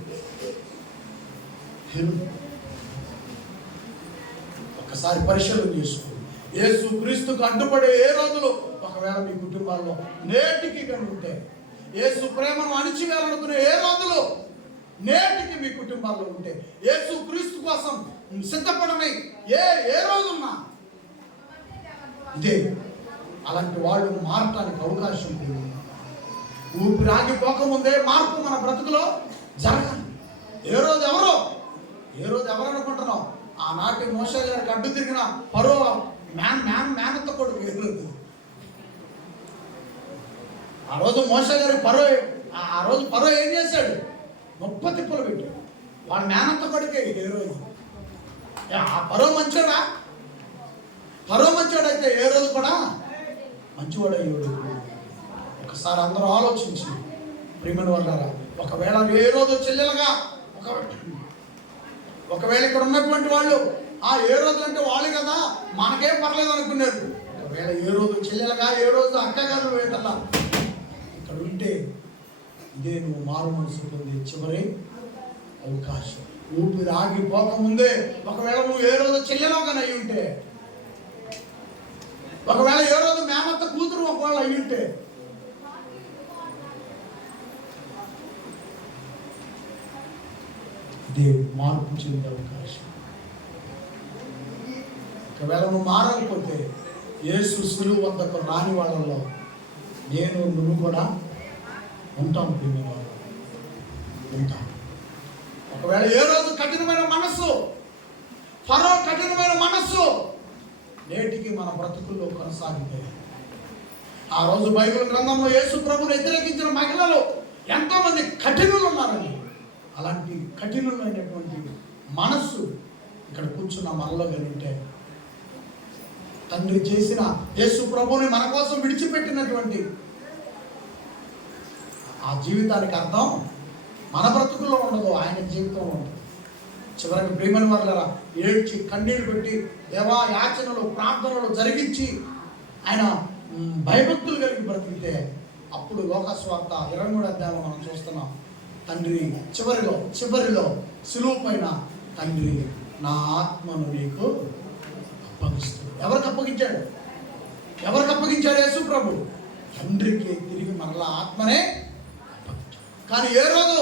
ఒక్కసారి పరిశీలన చేసుకో. యేసు క్రీస్తుకు అడ్డుపడే ఏ రోజులు ఒకవేళ మీ కుటుంబాల్లో నేటికి కానీ ఉంటే, యేసు ప్రేమను అణిచివేయాలనుకునే ఏ రోజులు నేటికి మీ కుటుంబాల్లో ఉంటే, యేసు క్రీస్తు కోసం సిద్ధపడని ఏ రోజున్నా ఇదే. అలాంటి వాళ్ళు మారటానికి అవకాశం ఉంది. ఊపిరి ఆగిపోకముందే మార్పు మన బ్రతుకులో జరగాలి. ఏ రోజు ఎవరు అనుకుంటున్నాం? ఆనాటి మోషే గారికి అడ్డు తిరిగిన ఫరో మేనత్త కొడుకు ఏ రోజు. ఆ రోజు మోషే గారి ఆ రోజు ఫరో ఏం చేశాడు? 30 తిప్పలు పెట్టాడు. వాడు మేనత్త కొడుకే ఏ రోజు. ఆ ఫరో మంచోడా? ఫరో మంచోడైతే ఏ రోజు కూడా మంచివాడు అయ్యాడు. ఒకసారి అందరూ ఆలోచించి ప్రియమైన వాళ్ళారా, ఒకవేళ ఏ రోజు చెల్లెలుగా ఒకవేళ ఇక్కడ ఉన్నటువంటి వాళ్ళు ఏ రోజు అంటే వాళ్ళు కదా మనకేం పర్లేదు అనుకున్నారు. ఒకవేళ ఏ రోజు చెల్లెలుగా, ఏ రోజు అక్కగారు వేటల్లా ఇక్కడ ఉంటే, ఇదే నువ్వు మారు మనసు పొందే చివరి అవకాశం. ఊపిరి ఆగిపోకముందే ఒకవేళ నువ్వు ఏ రోజు చెల్లెలుగా అయి ఉంటే, ఒకవేళ ఏ రోజు మేనత్త కూతురు ఒకవేళ అయి ఉంటే, ఇదే మార్పు చెందే అవకాశం. ఒకవేళ నువ్వు మారకపోతే, యేసు సిలువ వద్దకు రాని వాళ్ళలో నువ్వు కూడా ఉంటాం. ఉంటాం. ఒకవేళ ఏ రోజు కఠినమైన మనస్సు, ఫరో కఠినమైన మనస్సు నేటికి మన బ్రతుకుల్లో కొనసాగితే, ఆ రోజు బైబిల్ గ్రంథంలో యేసు ప్రభువును వ్యతిరేకించిన మహిళలు ఎంతో మంది కఠినులు ఉన్నారని, అలాంటి కఠినమైనటువంటి మనస్సు ఇక్కడ కూర్చున్న మనలో కలిగితే, తండ్రి చేసిన యేసు ప్రభువుని మన కోసం విడిచిపెట్టినటువంటి ఆ జీవితానికి అర్థం మన బ్రతుకుల్లో ఉండదు, ఆయన జీవితంలో ఉంటుంది. చివరికి ప్రియమైన వాళ్ళరా ఏడ్చి కన్నీళ్లు పెట్టి దేవా యాచనలు ప్రార్థనలు జరిగించి ఆయన భయభక్తులు కలిగి బ్రతికితే, అప్పుడు లోకస్వార్త 23వ అధ్యాయంలో మనం చూస్తున్నాం. తండ్రి చివరిలో సిలువ పైన తండ్రి నా ఆత్మను నీకు అప్పగిస్తాడు. ఎవరికి అప్పగించాడు? యేసు ప్రభు తండ్రికి తిరిగి మరలా ఆత్మనే అప్పగించాడు. కానీ ఏ రోజు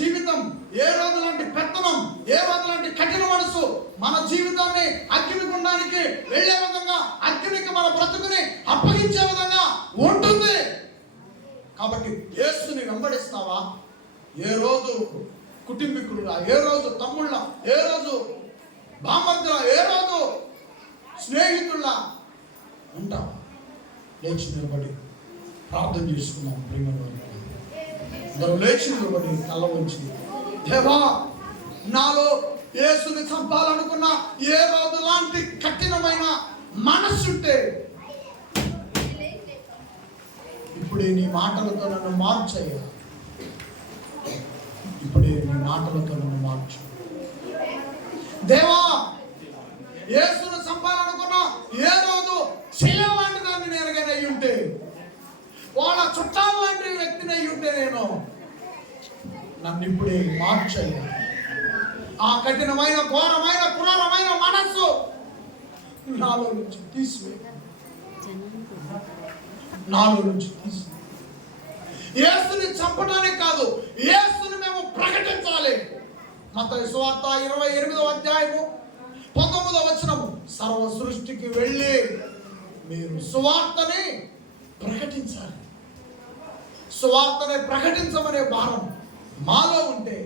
జీవితం, ఏ రోజు లాంటి పెత్తనం, ఏ రోజు లాంటి కఠిన మనసు మన జీవితాన్ని అగ్నిగుండానికి వెళ్ళే విధంగా, అగ్నికి మన బ్రతుకుని అప్పగించే విధంగా ఉంటుంది. కాబట్టి యేసుని వెంబడిస్తావా? ఏ రోజు కుటుంబీకులుగా, ఏ రోజు తమ్ముళ్ళ, ఏ రోజు బామర్దుల, ఏ రోజు స్నేహితుల ఉంటాం. లేచి నిలబడి ప్రార్థన చేసుకున్నాం. ప్రేమ అందరూ లేచి నిలబడి కళ్ళ వంచి, దేవా, నాలో యేసుని చంపాలనుకున్న ఏ రోజు లాంటి కఠినమైన మనస్సుంటే ఇప్పుడే నీ మాటలతో నన్ను మార్చయ్యా. ఇప్పుడే నీ మాటలతో నన్ను మార్చు. దేవా, యేసును చంపాలనుకున్న ఏ రోజు శిలం లాంటి దాన్ని నేను అయి ఉంటే, వాళ్ళ చుట్టాల లాంటి వ్యక్తిని అయి ఉంటే, నేను నన్ను ఇప్పుడే మార్చయ్యా. ఆ కఠినమైన, ఘోరమైన, క్రూరమైన మనస్సు నాలో నుంచి తీసివే. నాలో నుంచి తీసి యేసుని చంపడానికి కాదు, యేసుని మేము ప్రకటించాలి. మత్తయి సువార్త 28వ అధ్యాయము 19వ వచనము, సర్వ సృష్టికి వెళ్ళి మీరు సువార్తని ప్రకటించాలి. సువార్తని ప్రకటించమనే భారం మాలో ఉంటే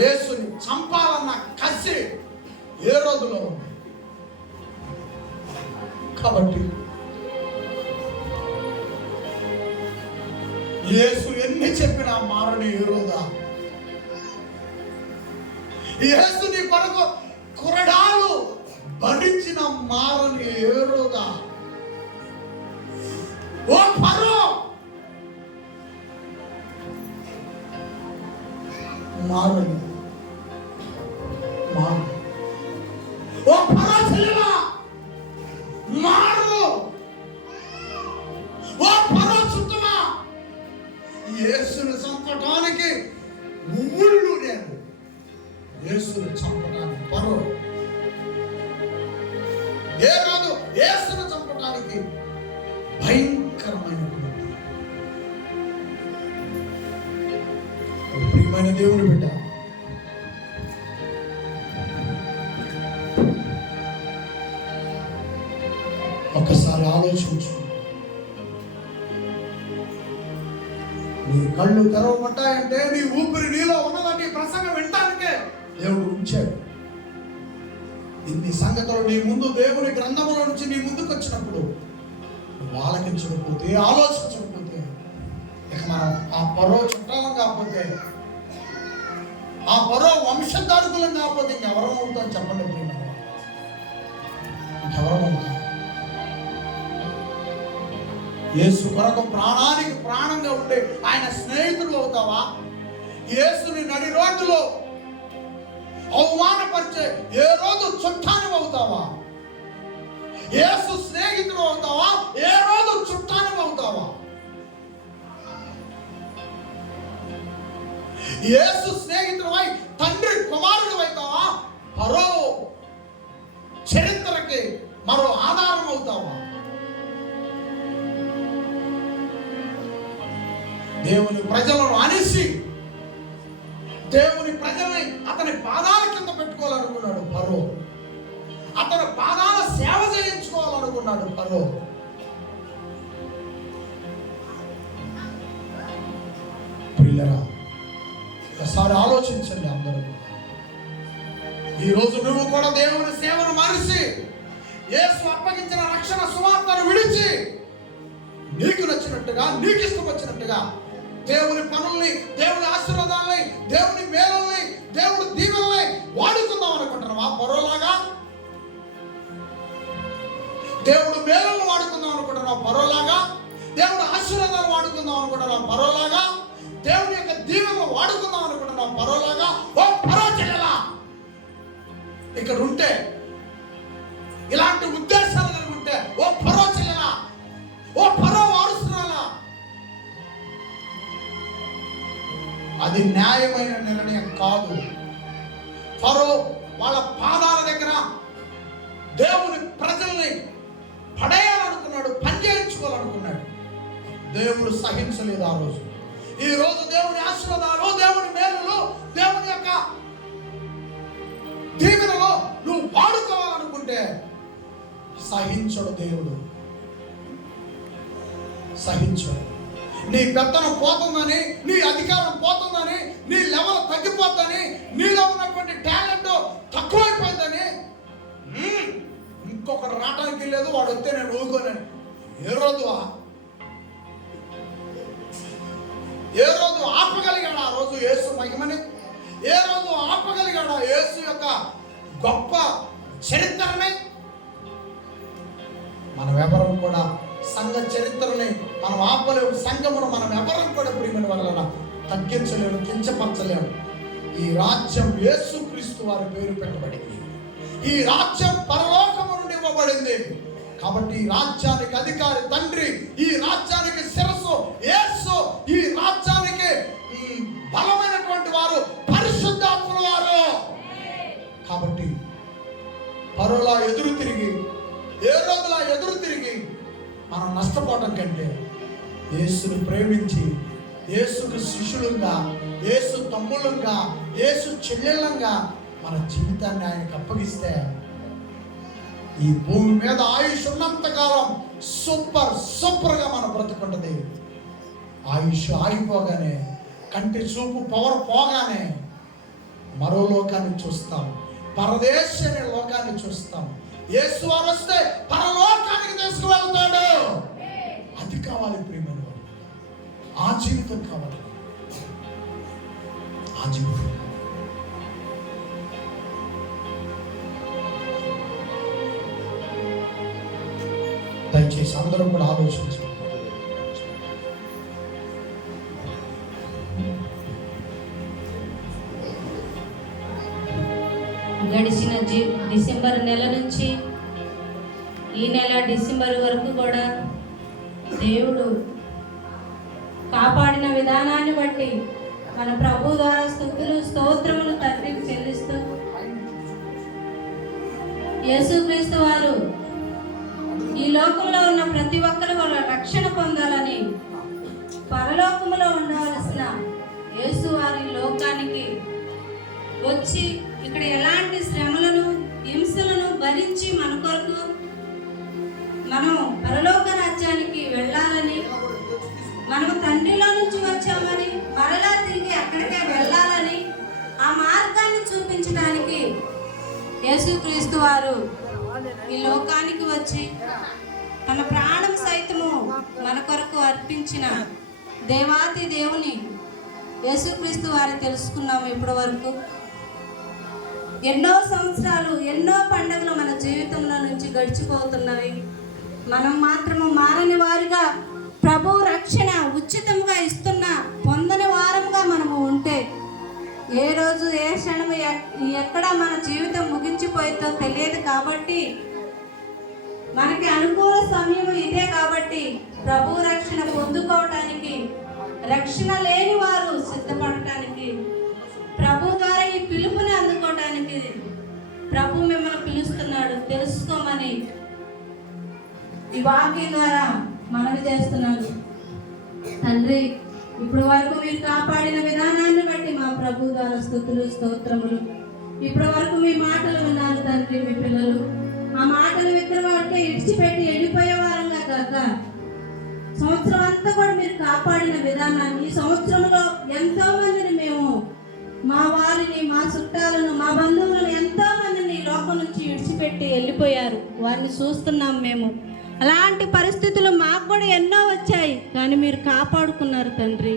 యేసుని చంపాలన్న కసి ఏ రోజులో ఉంది. కాబట్టి యేసు ఎన్ని చెప్పినా మారని హీరోదా. యేసు నీ కొరకు కొరడాలు భరించిన మారని హీరోదా. ఓ ఫరో, మారని మారు. ఓ ఫరో చెల్లెలా, మారు. ఓ ఫరో చుట్టమా, యేసుని చంపడానికి ఊళ్ళు నేను. యేసుని చంపడానికి ఫరో ఏ రోజు యేసుని చంపడానికి భయంకరమైనటువంటి ప్రియమైన దేవుని బిడ్డ, ఒక్కసారి ఆలోచించు. నీ కళ్ళు తెరవబడ్డాయంటే నీ ఊపిరి నీలో ఉన్నదని ప్రసంగం వినడానికే దేవుడు ఉంచాడు. ఇన్ని సంగతులు నీ ముందు దేవుని గ్రంథముల నుంచి నీ ముందుకు వచ్చినప్పుడు ఆలకించకపోతే, ఆలోచించకపోతే, ఇక మనం ఆ పరో చుట్టాలం కాకపోతే, ఆ పరో వంశధారకులం కాకపోతే ఇంకెవరం అవుతాం చెప్పండి ప్రేమ? ఇంకెవరం అవుతాం? యేసు కొరకు ప్రాణానికి ప్రాణంగా ఉండే ఆయన స్నేహితుడు అవుతావా? యేసుని నడి రోడ్డులో అవమానపరిచే ఏ రోజు చుట్టానం అవుతావా? యేసు స్నేహితుడు అవుతావా? ఏ రోజు చుట్టానం అవుతావా? యేసు స్నేహితుడై తండ్రి కుమారుడు అవుతావా? మరో చరిత్రకి మరో ఆధారం అవుతావా? దేవుని ప్రజలను అనిసి దేవుని ప్రజల్ని అతని పాదాల కింద పెట్టుకోవాలనుకున్నాడు ఫరో. అతని పాదాల సేవ చేయించుకోవాలనుకున్నాడు ఫరో. ప్రియులరా, ఒకసారి ఆలోచించండి అందరూ. ఈరోజు నువ్వు కూడా దేవుని సేవను మరిచి యేసు అప్పగించిన రక్షణ సువార్తను విడిచి నీకు నచ్చినట్టుగా, నీకు ఇష్టం వచ్చినట్టుగా దేవుని పనుల్ని, దేవుని ఆశీర్వాదాలని, దేవుని మేలుల్ని, దేవుని దీవెనల్ని వాడుకుందాం అనుకుంటున్నావా? పరోలాగా దేవుడు మేలులను వాడుకుందాం అనుకుంటున్నావా? పరోలాగా దేవుడు ఆశీర్వాదాలు వాడుకుందాం అనుకుంటున్నావా? పరోలాగా దేవుని యొక్క దీవెనలు వాడుకుందాం అనుకుంటున్నావా? పరోలాగా. ఓ పరో చెల్లెలా, ఇక్కడ ఉంటే, ఇలాంటి ఉద్దేశాలు కలిగి ఉంటే, ఓ పరో చెల్లెలా, ఓ పరో వారసురాలా, అది న్యాయమైన నిర్ణయం కాదు. ఫరో వాళ్ళ పాదాల దగ్గర దేవుని ప్రజల్ని పడేయాలనుకున్నాడు, పనిచేయించుకోవాలనుకున్నాడు. దేవుడు సహించలేదు ఆ రోజు. ఈ రోజు దేవుని ఆశీర్వాదాలు, దేవుని మేలులు, దేవుని యొక్క దీవెనలో నువ్వు వాడుకోవాలనుకుంటే సహించడు దేవుడు. సహించడు. నీ పెత్తనం పోతుందని, నీ అధికారం పోతుందని, నీ లెవెల్ తగ్గిపోతుందని, నీలో ఉన్నటువంటి టాలెంట్ తక్కువైపోతుంది ఇంకొకటి రావడానికి లేదు, వాడు వస్తే నేను ఊరుకోనని. ఏ రోజు ఆపగలిగాడు ఆ రోజు యేసు మహిమని? ఏ రోజు ఆపగలిగాడు ఆ యేసు యొక్క గొప్ప చరిత్రని? మనం ఎవరం కూడా సంఘ చరిత్రని మనం ఆపలేము. సంఘమును మనం ఎవరం కూడా ప్రియమైన వలన తగ్గించలేము, కించపరచలేము. ఈ రాజ్యం యేసుక్రీస్తు వారి పేరు పెట్టబడింది. ఈ రాజ్యం పరలోకము నుండి ఇవ్వబడింది. కాబట్టి ఈ రాజ్యానికి అధికారి తండ్రి, ఈ రాజ్యానికి శిరస్సు యేసు, ఈ రాజ్యానికి బలమైనటువంటి వారు పరిశుద్ధాత్ముల వారు. కాబట్టి పరోలా ఎదురు తిరిగి, ఏ రోజులా ఎదురు తిరిగి మనం నష్టపోవడం కంటే యేసుని ప్రేమించి, యేసుకు శిష్యులుగా, యేసు తమ్ముళ్ళంగా, యేసు చెల్లెళ్ళంగా మన జీవితాన్ని ఆయనకు అప్పగిస్తే ఈ భూమి మీద ఆయుష్ ఉన్నంతకాలం సూపర్గా మన బ్రతుకుంటుంది. ఆయుష్ ఆగిపోగానే, కంటి చూపు పవర్ పోగానే మరో లోకాన్ని చూస్తాం, పరదేశి అనే లోకాన్ని చూస్తాం. యేసు వారు వస్తే పరలోకానికి తీసుకువెళ్తాడు. అది కావాలి ప్రియమైన వారు, ఆ జీవితం కావాలి, ఆ జీవితం. దయచేసి అందరం కూడా ఆలోచించండి. గడిచిన డిసెంబర్ నెల నుంచి ఈ నెల డిసెంబర్ వరకు కూడా దేవుడు కాపాడిన విధానాన్ని బట్టి మన ప్రభు ద్వారా స్తుతులు స్తోత్రములు తండ్రికి చెల్లిస్తూ, యేసుక్రీస్తు వారు ఈ లోకంలో ఉన్న ప్రతి ఒక్కరు వాళ్ళ రక్షణ పొందాలని పరలోకములో ఉండవలసిన యేసు వారి లోకానికి వచ్చి ఇక్కడ ఎలాంటి శ్రమలను హింసలను భరించి మన కొరకు మనం పరలోక రాజ్యానికి వెళ్ళాలని, మనము తండ్రిలో నుంచి వచ్చామని మరలా తిరిగి అక్కడికే వెళ్ళాలని ఆ మార్గాన్ని చూపించడానికి యేసుక్రీస్తు వారు ఈ లోకానికి వచ్చి తన ప్రాణం సైతము మన కొరకు అర్పించిన దేవాతి దేవుని యేసుక్రీస్తు వారి తెలుసుకున్నాము. ఇప్పటి వరకు ఎన్నో సంవత్సరాలు, ఎన్నో పండుగలు మన జీవితంలో నుంచి గడిచిపోతున్నవి. మనం మాత్రము మారని వారిగా ప్రభు రక్షణ ఉచితంగా ఇస్తున్న పొందని వారముగా మనము ఉంటే ఏ రోజు ఏ క్షణం ఎక్కడ మన జీవితం ముగించిపోయిందో తెలియదు. కాబట్టి మనకి అనుకూల సమయం ఇదే. కాబట్టి ప్రభు రక్షణ పొందుకోవటానికి, రక్షణ లేని వారు సిద్ధపడటానికి, ప్రభు ద్వారా ఈ పిలుపుని అందుకోవటానికి ప్రభు మిమ్మల్ని పిలుస్తున్నాడు. తెలుసుకోమని ఈ వాక్యం ద్వారా మనవి చేస్తున్నాను. తండ్రి, ఇప్పుడు వరకు మీరు కాపాడిన విధానాన్ని బట్టి మా ప్రభు ద్వారా స్తుతులు స్తోత్రములు. ఇప్పటి వరకు మీ మాటలు విన్నారు తండ్రి. మీ పిల్లలు ఆ మాటలు విన్న వాడికే ఇడిచిపెట్టి వెళ్ళిపోయే వారంగా కాక సంవత్సరం అంతా కూడా మీరు కాపాడిన విధానాన్ని, ఈ సంవత్సరంలో ఎంతో మందిని మేము, మా వారిని, మా చుట్టాలను, మా బంధువులను ఎంతో మందిని ఈ లోకం నుంచి విడిచిపెట్టి వెళ్ళిపోయారు. వారిని చూస్తున్నాం మేము. అలాంటి పరిస్థితులు మాకు కూడా ఎన్నో వచ్చాయి, కానీ మీరు కాపాడుకున్నారు తండ్రి.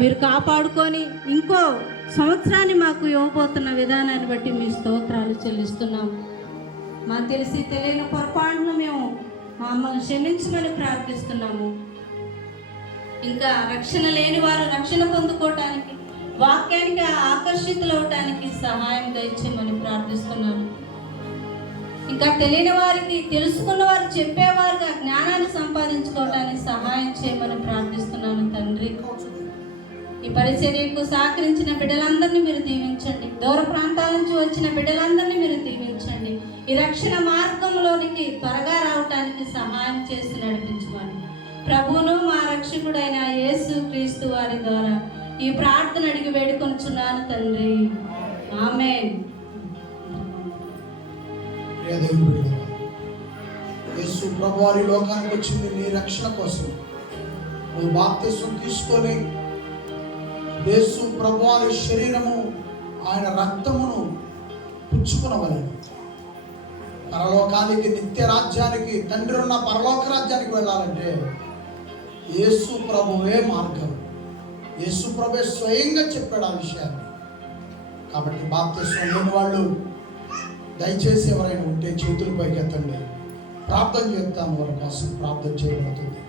మీరు కాపాడుకొని ఇంకో సంవత్సరాన్ని మాకు ఇవ్వబోతున్న విధానాన్ని బట్టి మీ స్తోత్రాలు చెల్లిస్తున్నాము. మాకు తెలిసి తెలియని పొరపాటును మేము మమ్మల్ని క్షమించమని ప్రార్థిస్తున్నాము. ఇంకా రక్షణ లేని వారు రక్షణ పొందుకోవటానికి, వాక్యానికి ఆకర్షితులవటానికి సహాయం దయచేయమని ప్రార్థిస్తున్నాను. ఇంకా తెలియని వారికి, తెలుసుకున్న వారు చెప్పేవారుగా జ్ఞానాన్ని సంపాదించుకోవటానికి సహాయం చేయమని ప్రార్థిస్తున్నాను తండ్రి. ఈ పరిచర్యకు సహకరించిన బిడ్డలందరినీ మీరు దీవించండి. దూర ప్రాంతాల నుంచి వచ్చిన బిడ్డలందరినీ మీరు దీవించండి. ఈ రక్షణ మార్గంలోనికి త్వరగా రావటానికి సహాయం చేసి నడిపించమని ప్రభువును మా రక్షకుడైన యేసు క్రీస్తు వారి ద్వారా ఈ ప్రార్థన అడిగి వేడుకొనుచున్నాను తండ్రి. ఆమేన్. యేసు ప్రభు వారి లోకానికి వచ్చింది నీ రక్షణ కోసం. నువ్వు బాప్తిస్మం తీసుకొని యేసు ప్రభు వారి శరీరము, ఆయన రక్తమును పుచ్చుకునవలెను. పరలోకానికి, నిత్య రాజ్యానికి, తండ్రి ఉన్న పరలోక రాజ్యానికి వెళ్ళాలంటే యేసు ప్రభువే మార్గం. యేసు ప్రభువే స్వయంగా చెప్పాడు ఆ విషయాన్ని. కాబట్టి బాప్తిస్మం లేని వాళ్ళు దయచేసి ఎవరైనా ఉంటే చేతుల పైకి ఎత్తండి, ప్రార్థన చేస్తాను. వారి కోసం ప్రార్థన చేయబడుతుంది.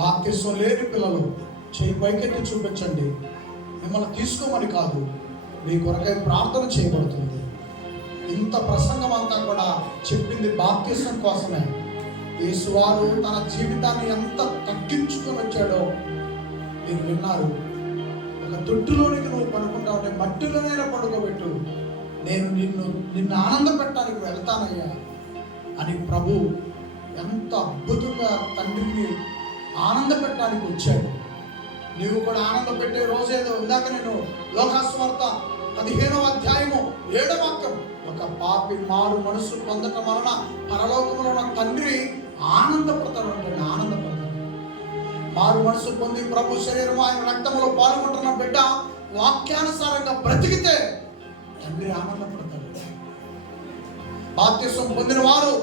బాప్తిస్మం లేని పిల్లలు చేయి పైకెత్తి చూపించండి. మిమ్మల్ని తీసుకోమని కాదు, మీ కొరకై ప్రార్థన చేయబడుతుంది. ఇంత ప్రసంగం అంతా కూడా చెప్పింది బాప్తిస్మం కోసమే. యేసువారు తన జీవితాన్ని ఎంత తగ్గించుకొని వచ్చాడో మీరు విన్నారు. ఒక దొడ్డులోనికి నువ్వు పడుకుంటా ఉంటే మట్టిలోనైనా పడుకోబెట్టు, నేను నిన్ను ఆనంద పెట్టడానికి వెళ్తానయ్యా అని ప్రభు ఎంత అద్భుతంగా తండ్రిని ఆనంద పెట్టడానికి వచ్చాడు. నీవు కూడా ఆనంద పెట్టే రోజేదో. ఇందాక నేను లోకాసువార్త 15వ అధ్యాయము 7వ వాక్యం, ఒక పాపి మారు మనసు పొందటం వలన పరలోకములో ఉన్న తండ్రి ఆనందపడతాడు. ఆనందపడతాడు. మారు మనసు పొంది ప్రభు శరీరం ఆయన రక్తంలో పాల్గొంటున్న బిడ్డ వాక్యానుసారంగా బ్రతికితే తండ్రి ఆనందపడతాడు. బాప్తిస్మం పొందిన వారు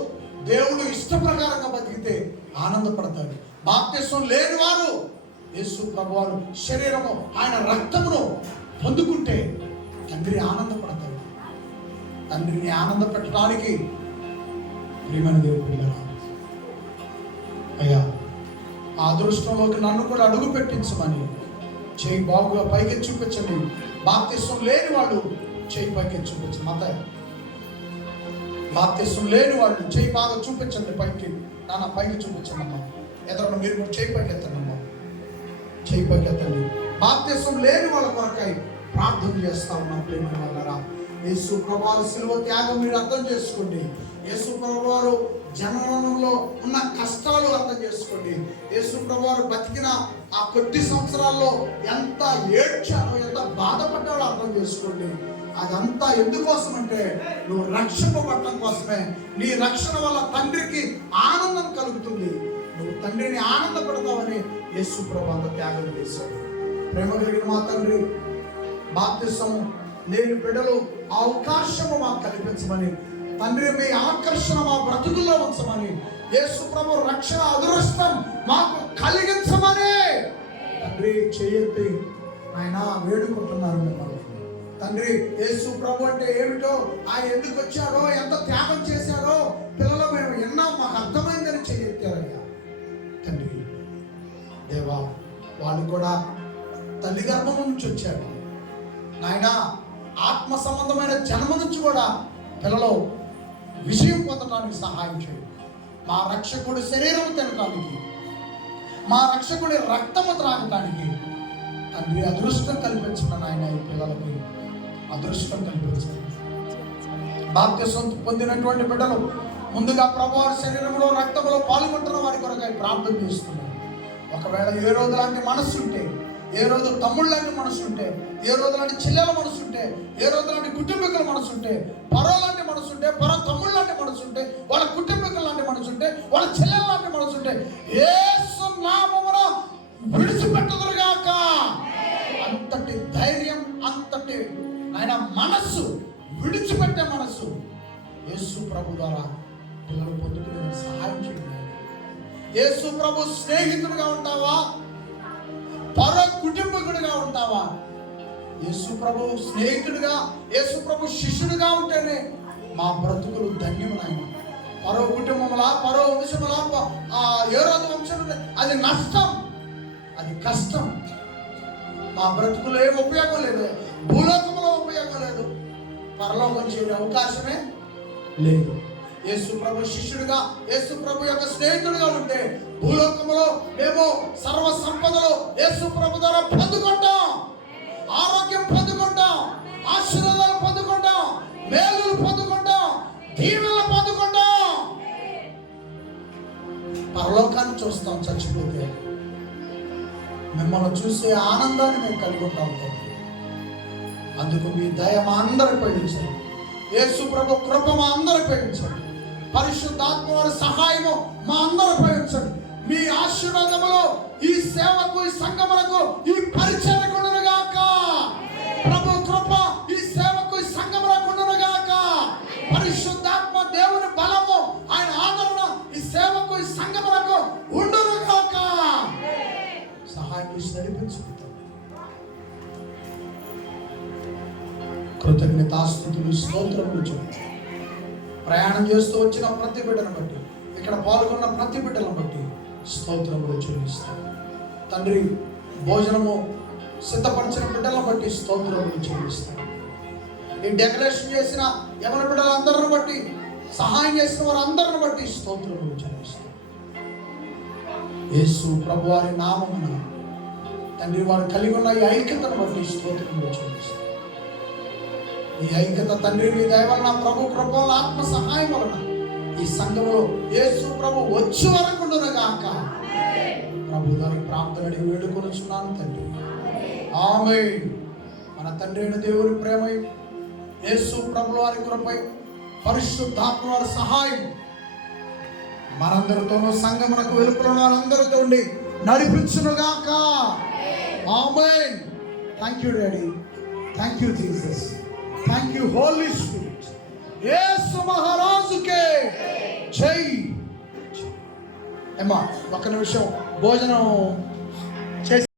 దేవుడు ఇష్ట ప్రకారంగా బతికితే ఆనందపడతాడు. బాప్తిస్మం లేని వారు యేసు ప్రభువారు శరీరము ఆయన రక్తమును పొందుకుంటే తండ్రి ఆనందపడతాడు. తండ్రిని ఆనంద పెట్టడానికి ప్రియమైన దేవుని పిల్లరా, అయ్యా ఆ అదృష్టంలోకి నన్ను కూడా అడుగు పెట్టించమని చేయి బాగుగా పైకి చూపించండి. బాప్తిస్మం లేని వాళ్ళు చేయి పైకి చూపించండి. బాప్తిస్మం లేని వాళ్ళు చేయి బాగా చూపించండి పైకి. నాన్న పైకి చూపించండి అమ్మా. ఎదురు మీరు కూడా చేయి పైకి ఎత్తండి అమ్మా. చేయి పైకి ఎత్తండి. బాప్తిస్మం లేని వాళ్ళ కొరకై ప్రార్థన చేస్తా ఉన్నాం. ప్రేమ వల్లరా యేసు ప్రభువారు శిలువ త్యాగం మీరు అర్థం చేసుకోండి. యేసు ప్రభువారు జననంలో ఉన్న కష్టాలు అర్థం చేసుకోండి. యేసు ప్రభువారు బతికిన ఆ కొద్ది సంవత్సరాల్లో ఎంత ఏడ్చారో, ఎంత బాధపడ్డాడో అర్థం చేసుకోండి. అదంతా ఎందుకోసం అంటే నువ్వు రక్షింపబడటం కోసమే. నీ రక్షణ వల్ల తండ్రికి ఆనందం కలుగుతుంది. నువ్వు తండ్రిని ఆనందపడతావని యేసు ప్రభువు అంత త్యాగం చేశాడు. ప్రేమ కలిగిన మా తండ్రి, బాప్తిస్మం లేని బిడ్డలు ఆ అవకాశము మాకు కల్పించమని తండ్రి, మీ ఆకర్షణ మా బ్రతుకుల్లో ఉంచమని, యేసు ప్రభు రక్షణ అదృష్టం మాకు కలిగించమని తండ్రి చేయెత్తి ఆయన వేడుకుంటున్నారు మిమ్మల్ని. తండ్రి, యేసు ప్రభు అంటే ఏమిటో, ఆయన ఎందుకు వచ్చాడో, ఎంత త్యాగం చేశాడో పిల్లలు మేము విన్నాం, మాకు అర్థమైందని చేయెత్తారయ్యా. తండ్రి దేవా, వాళ్ళు కూడా తల్లి గర్భం నుంచి వచ్చాడు నాయన. ఆత్మ సంబంధమైన జన్మ నుంచి కూడా పిల్లలు విజయం పొందడానికి సహాయం చేయండి. మా రక్షకుడి శరీరం తినడానికి, మా రక్షకుడి రక్తము త్రాగటానికి తండ్రి అదృష్టం కల్పించిన నాయన. ఈ పిల్లలకి అదృష్టం కల్పించండి. బాప్తిస్మం పొందినటువంటి బిడ్డలు ముందుగా ప్రభువారి శరీరంలో రక్తంలో పాల్గొంటున్న వారి కొరకై ప్రార్థన చేస్తున్నారు. ఒకవేళ ఏ రోజు లాంటి మనస్సు ఉంటే, ఏ రోజు తమ్ముళ్ళ లాంటి మనసు ఉంటే, ఏ రోజు లాంటి చెల్లెల మనసు ఉంటే, ఏ రోజు లాంటి కుటుంబీకుల మనసు ఉంటే, పరో లాంటి మనసు ఉంటే, పరో తమ్ముళ్ళ లాంటి మనసు ఉంటే, వాళ్ళ కుటుంబీకుల లాంటి మనసు ఉంటే, వాళ్ళ చెల్లెల లాంటి మనసు ఉంటే యేసు నామమున విడిచిపెట్టదురుగాక. అంతటి ధైర్యం, అంతటి ఆయన మనస్సు, విడిచిపెట్టే మనస్సు యేసు ప్రభు ద్వారా పిల్లలు పొందుకునే సహాయం చేయండి. యేసు ప్రభు స్నేహితుడిగా ఉంటావా, పరో కుటుంబకుడిగా ఉంటావా? యేసు ప్రభు స్నేహితుడిగా, యేసు ప్రభు శిష్యుడిగా ఉంటేనే మా బ్రతుకులు ధన్యములైన. పరో కుటుంబములా, పరో వంశములా, ఏరోదు వంశం, అది నష్టం, అది కష్టం. మా బ్రతుకులు ఏం ఉపయోగం లేదు, భూలోకంలో ఉపయోగం లేదు, పరలోకం చేసే అవకాశమే లేదు. యేసు ప్రభు శిష్యుడిగా, యేసు ప్రభు యొక్క స్నేహితుడిగా ఉంటే భూలోకంలో మేము సర్వ సంపదలు యేసు ప్రభు ద్వారా పొందుకుంటాం, ఆరోగ్యం పొందుకుంటాం, ఆశీర్వాదాలు పొందుకుంటాం, మేలులు పొందుకుంటాం, దీవెనలు పొందుకుంటాం, పరలోకాన్ని చూస్తాం. చచ్చిపోతే మిమ్మల్ని చూసే ఆనందాన్ని మేము కలిగి ఉంటాం. అందుకు మీ దయ మా అందరిపై ఉంచండి. యేసు ప్రభు కృప మా అందరిపై ఉంచండి. పరిశుద్ధాత్మ వారి సహాయము మా అందరిపై ఉంచండి. మీ ఆశీర్వాదములో ఈ సేవకు, ఈ సంఘములకు, ఈ పరిచర్యకు ఉండునుగాక. ప్రభు కృప ఈ సేవకు, ఈ సంఘములకు ఉండునుగాక. పరిశుద్ధాత్మ దేవుని బల కృతజ్ఞతాస్తుతులు స్తోత్రములు చెల్లిస్తాం. ప్రయాణం చేస్తూ వచ్చిన ప్రతి బిడ్డను బట్టి, ఇక్కడ పాల్గొన్న ప్రతి బిడ్డను బట్టి స్తోత్రములు చెల్లిస్తాం తండ్రి. భోజనము సిద్ధపరిచిన బిడ్డలను బట్టి స్తోత్రములు చెల్లిస్తాం. ఈ డెకరేషన్ చేసిన యవన బిడ్డలందరిని బట్టి, సహాయం చేసిన వారందరిని బట్టి స్తోత్రములు చెల్లిస్తాం. యేసు ప్రభు వారి నామమున తండ్రి వారు కలిగి ఉన్న ఈ ఐక్యతను బట్టి స్తోత్రములు చెల్లిస్తాం. ఈ ఐక్యత తండ్రి మీ దయ వలన, ప్రభు కృపల ఆత్మ సహాయం వలన ఈ సంఘంలో యేసు ప్రభు వచ్చే వరకు ఉండునుగాక. ప్రభు గారి ప్రార్థన అడిగి వేడుకొనుచున్నాను తండ్రి. ఆమేన్. మన తండ్రి అయిన దేవుని ప్రేమై, యేసు ప్రభు వారి కృపై, పరిశుద్ధాత్మ వారి సహాయం మనందరితోనూ, సంఘమునకు వెలుపల వారందరితో ఉండి నడిపించునుగాక. ఆమేన్. Thank you daddy. Thank you Jesus. Thank you Holy Spirit. Yesu మహారాజుకే జై. అమ్మా ఒక్క నిమిషం భోజనం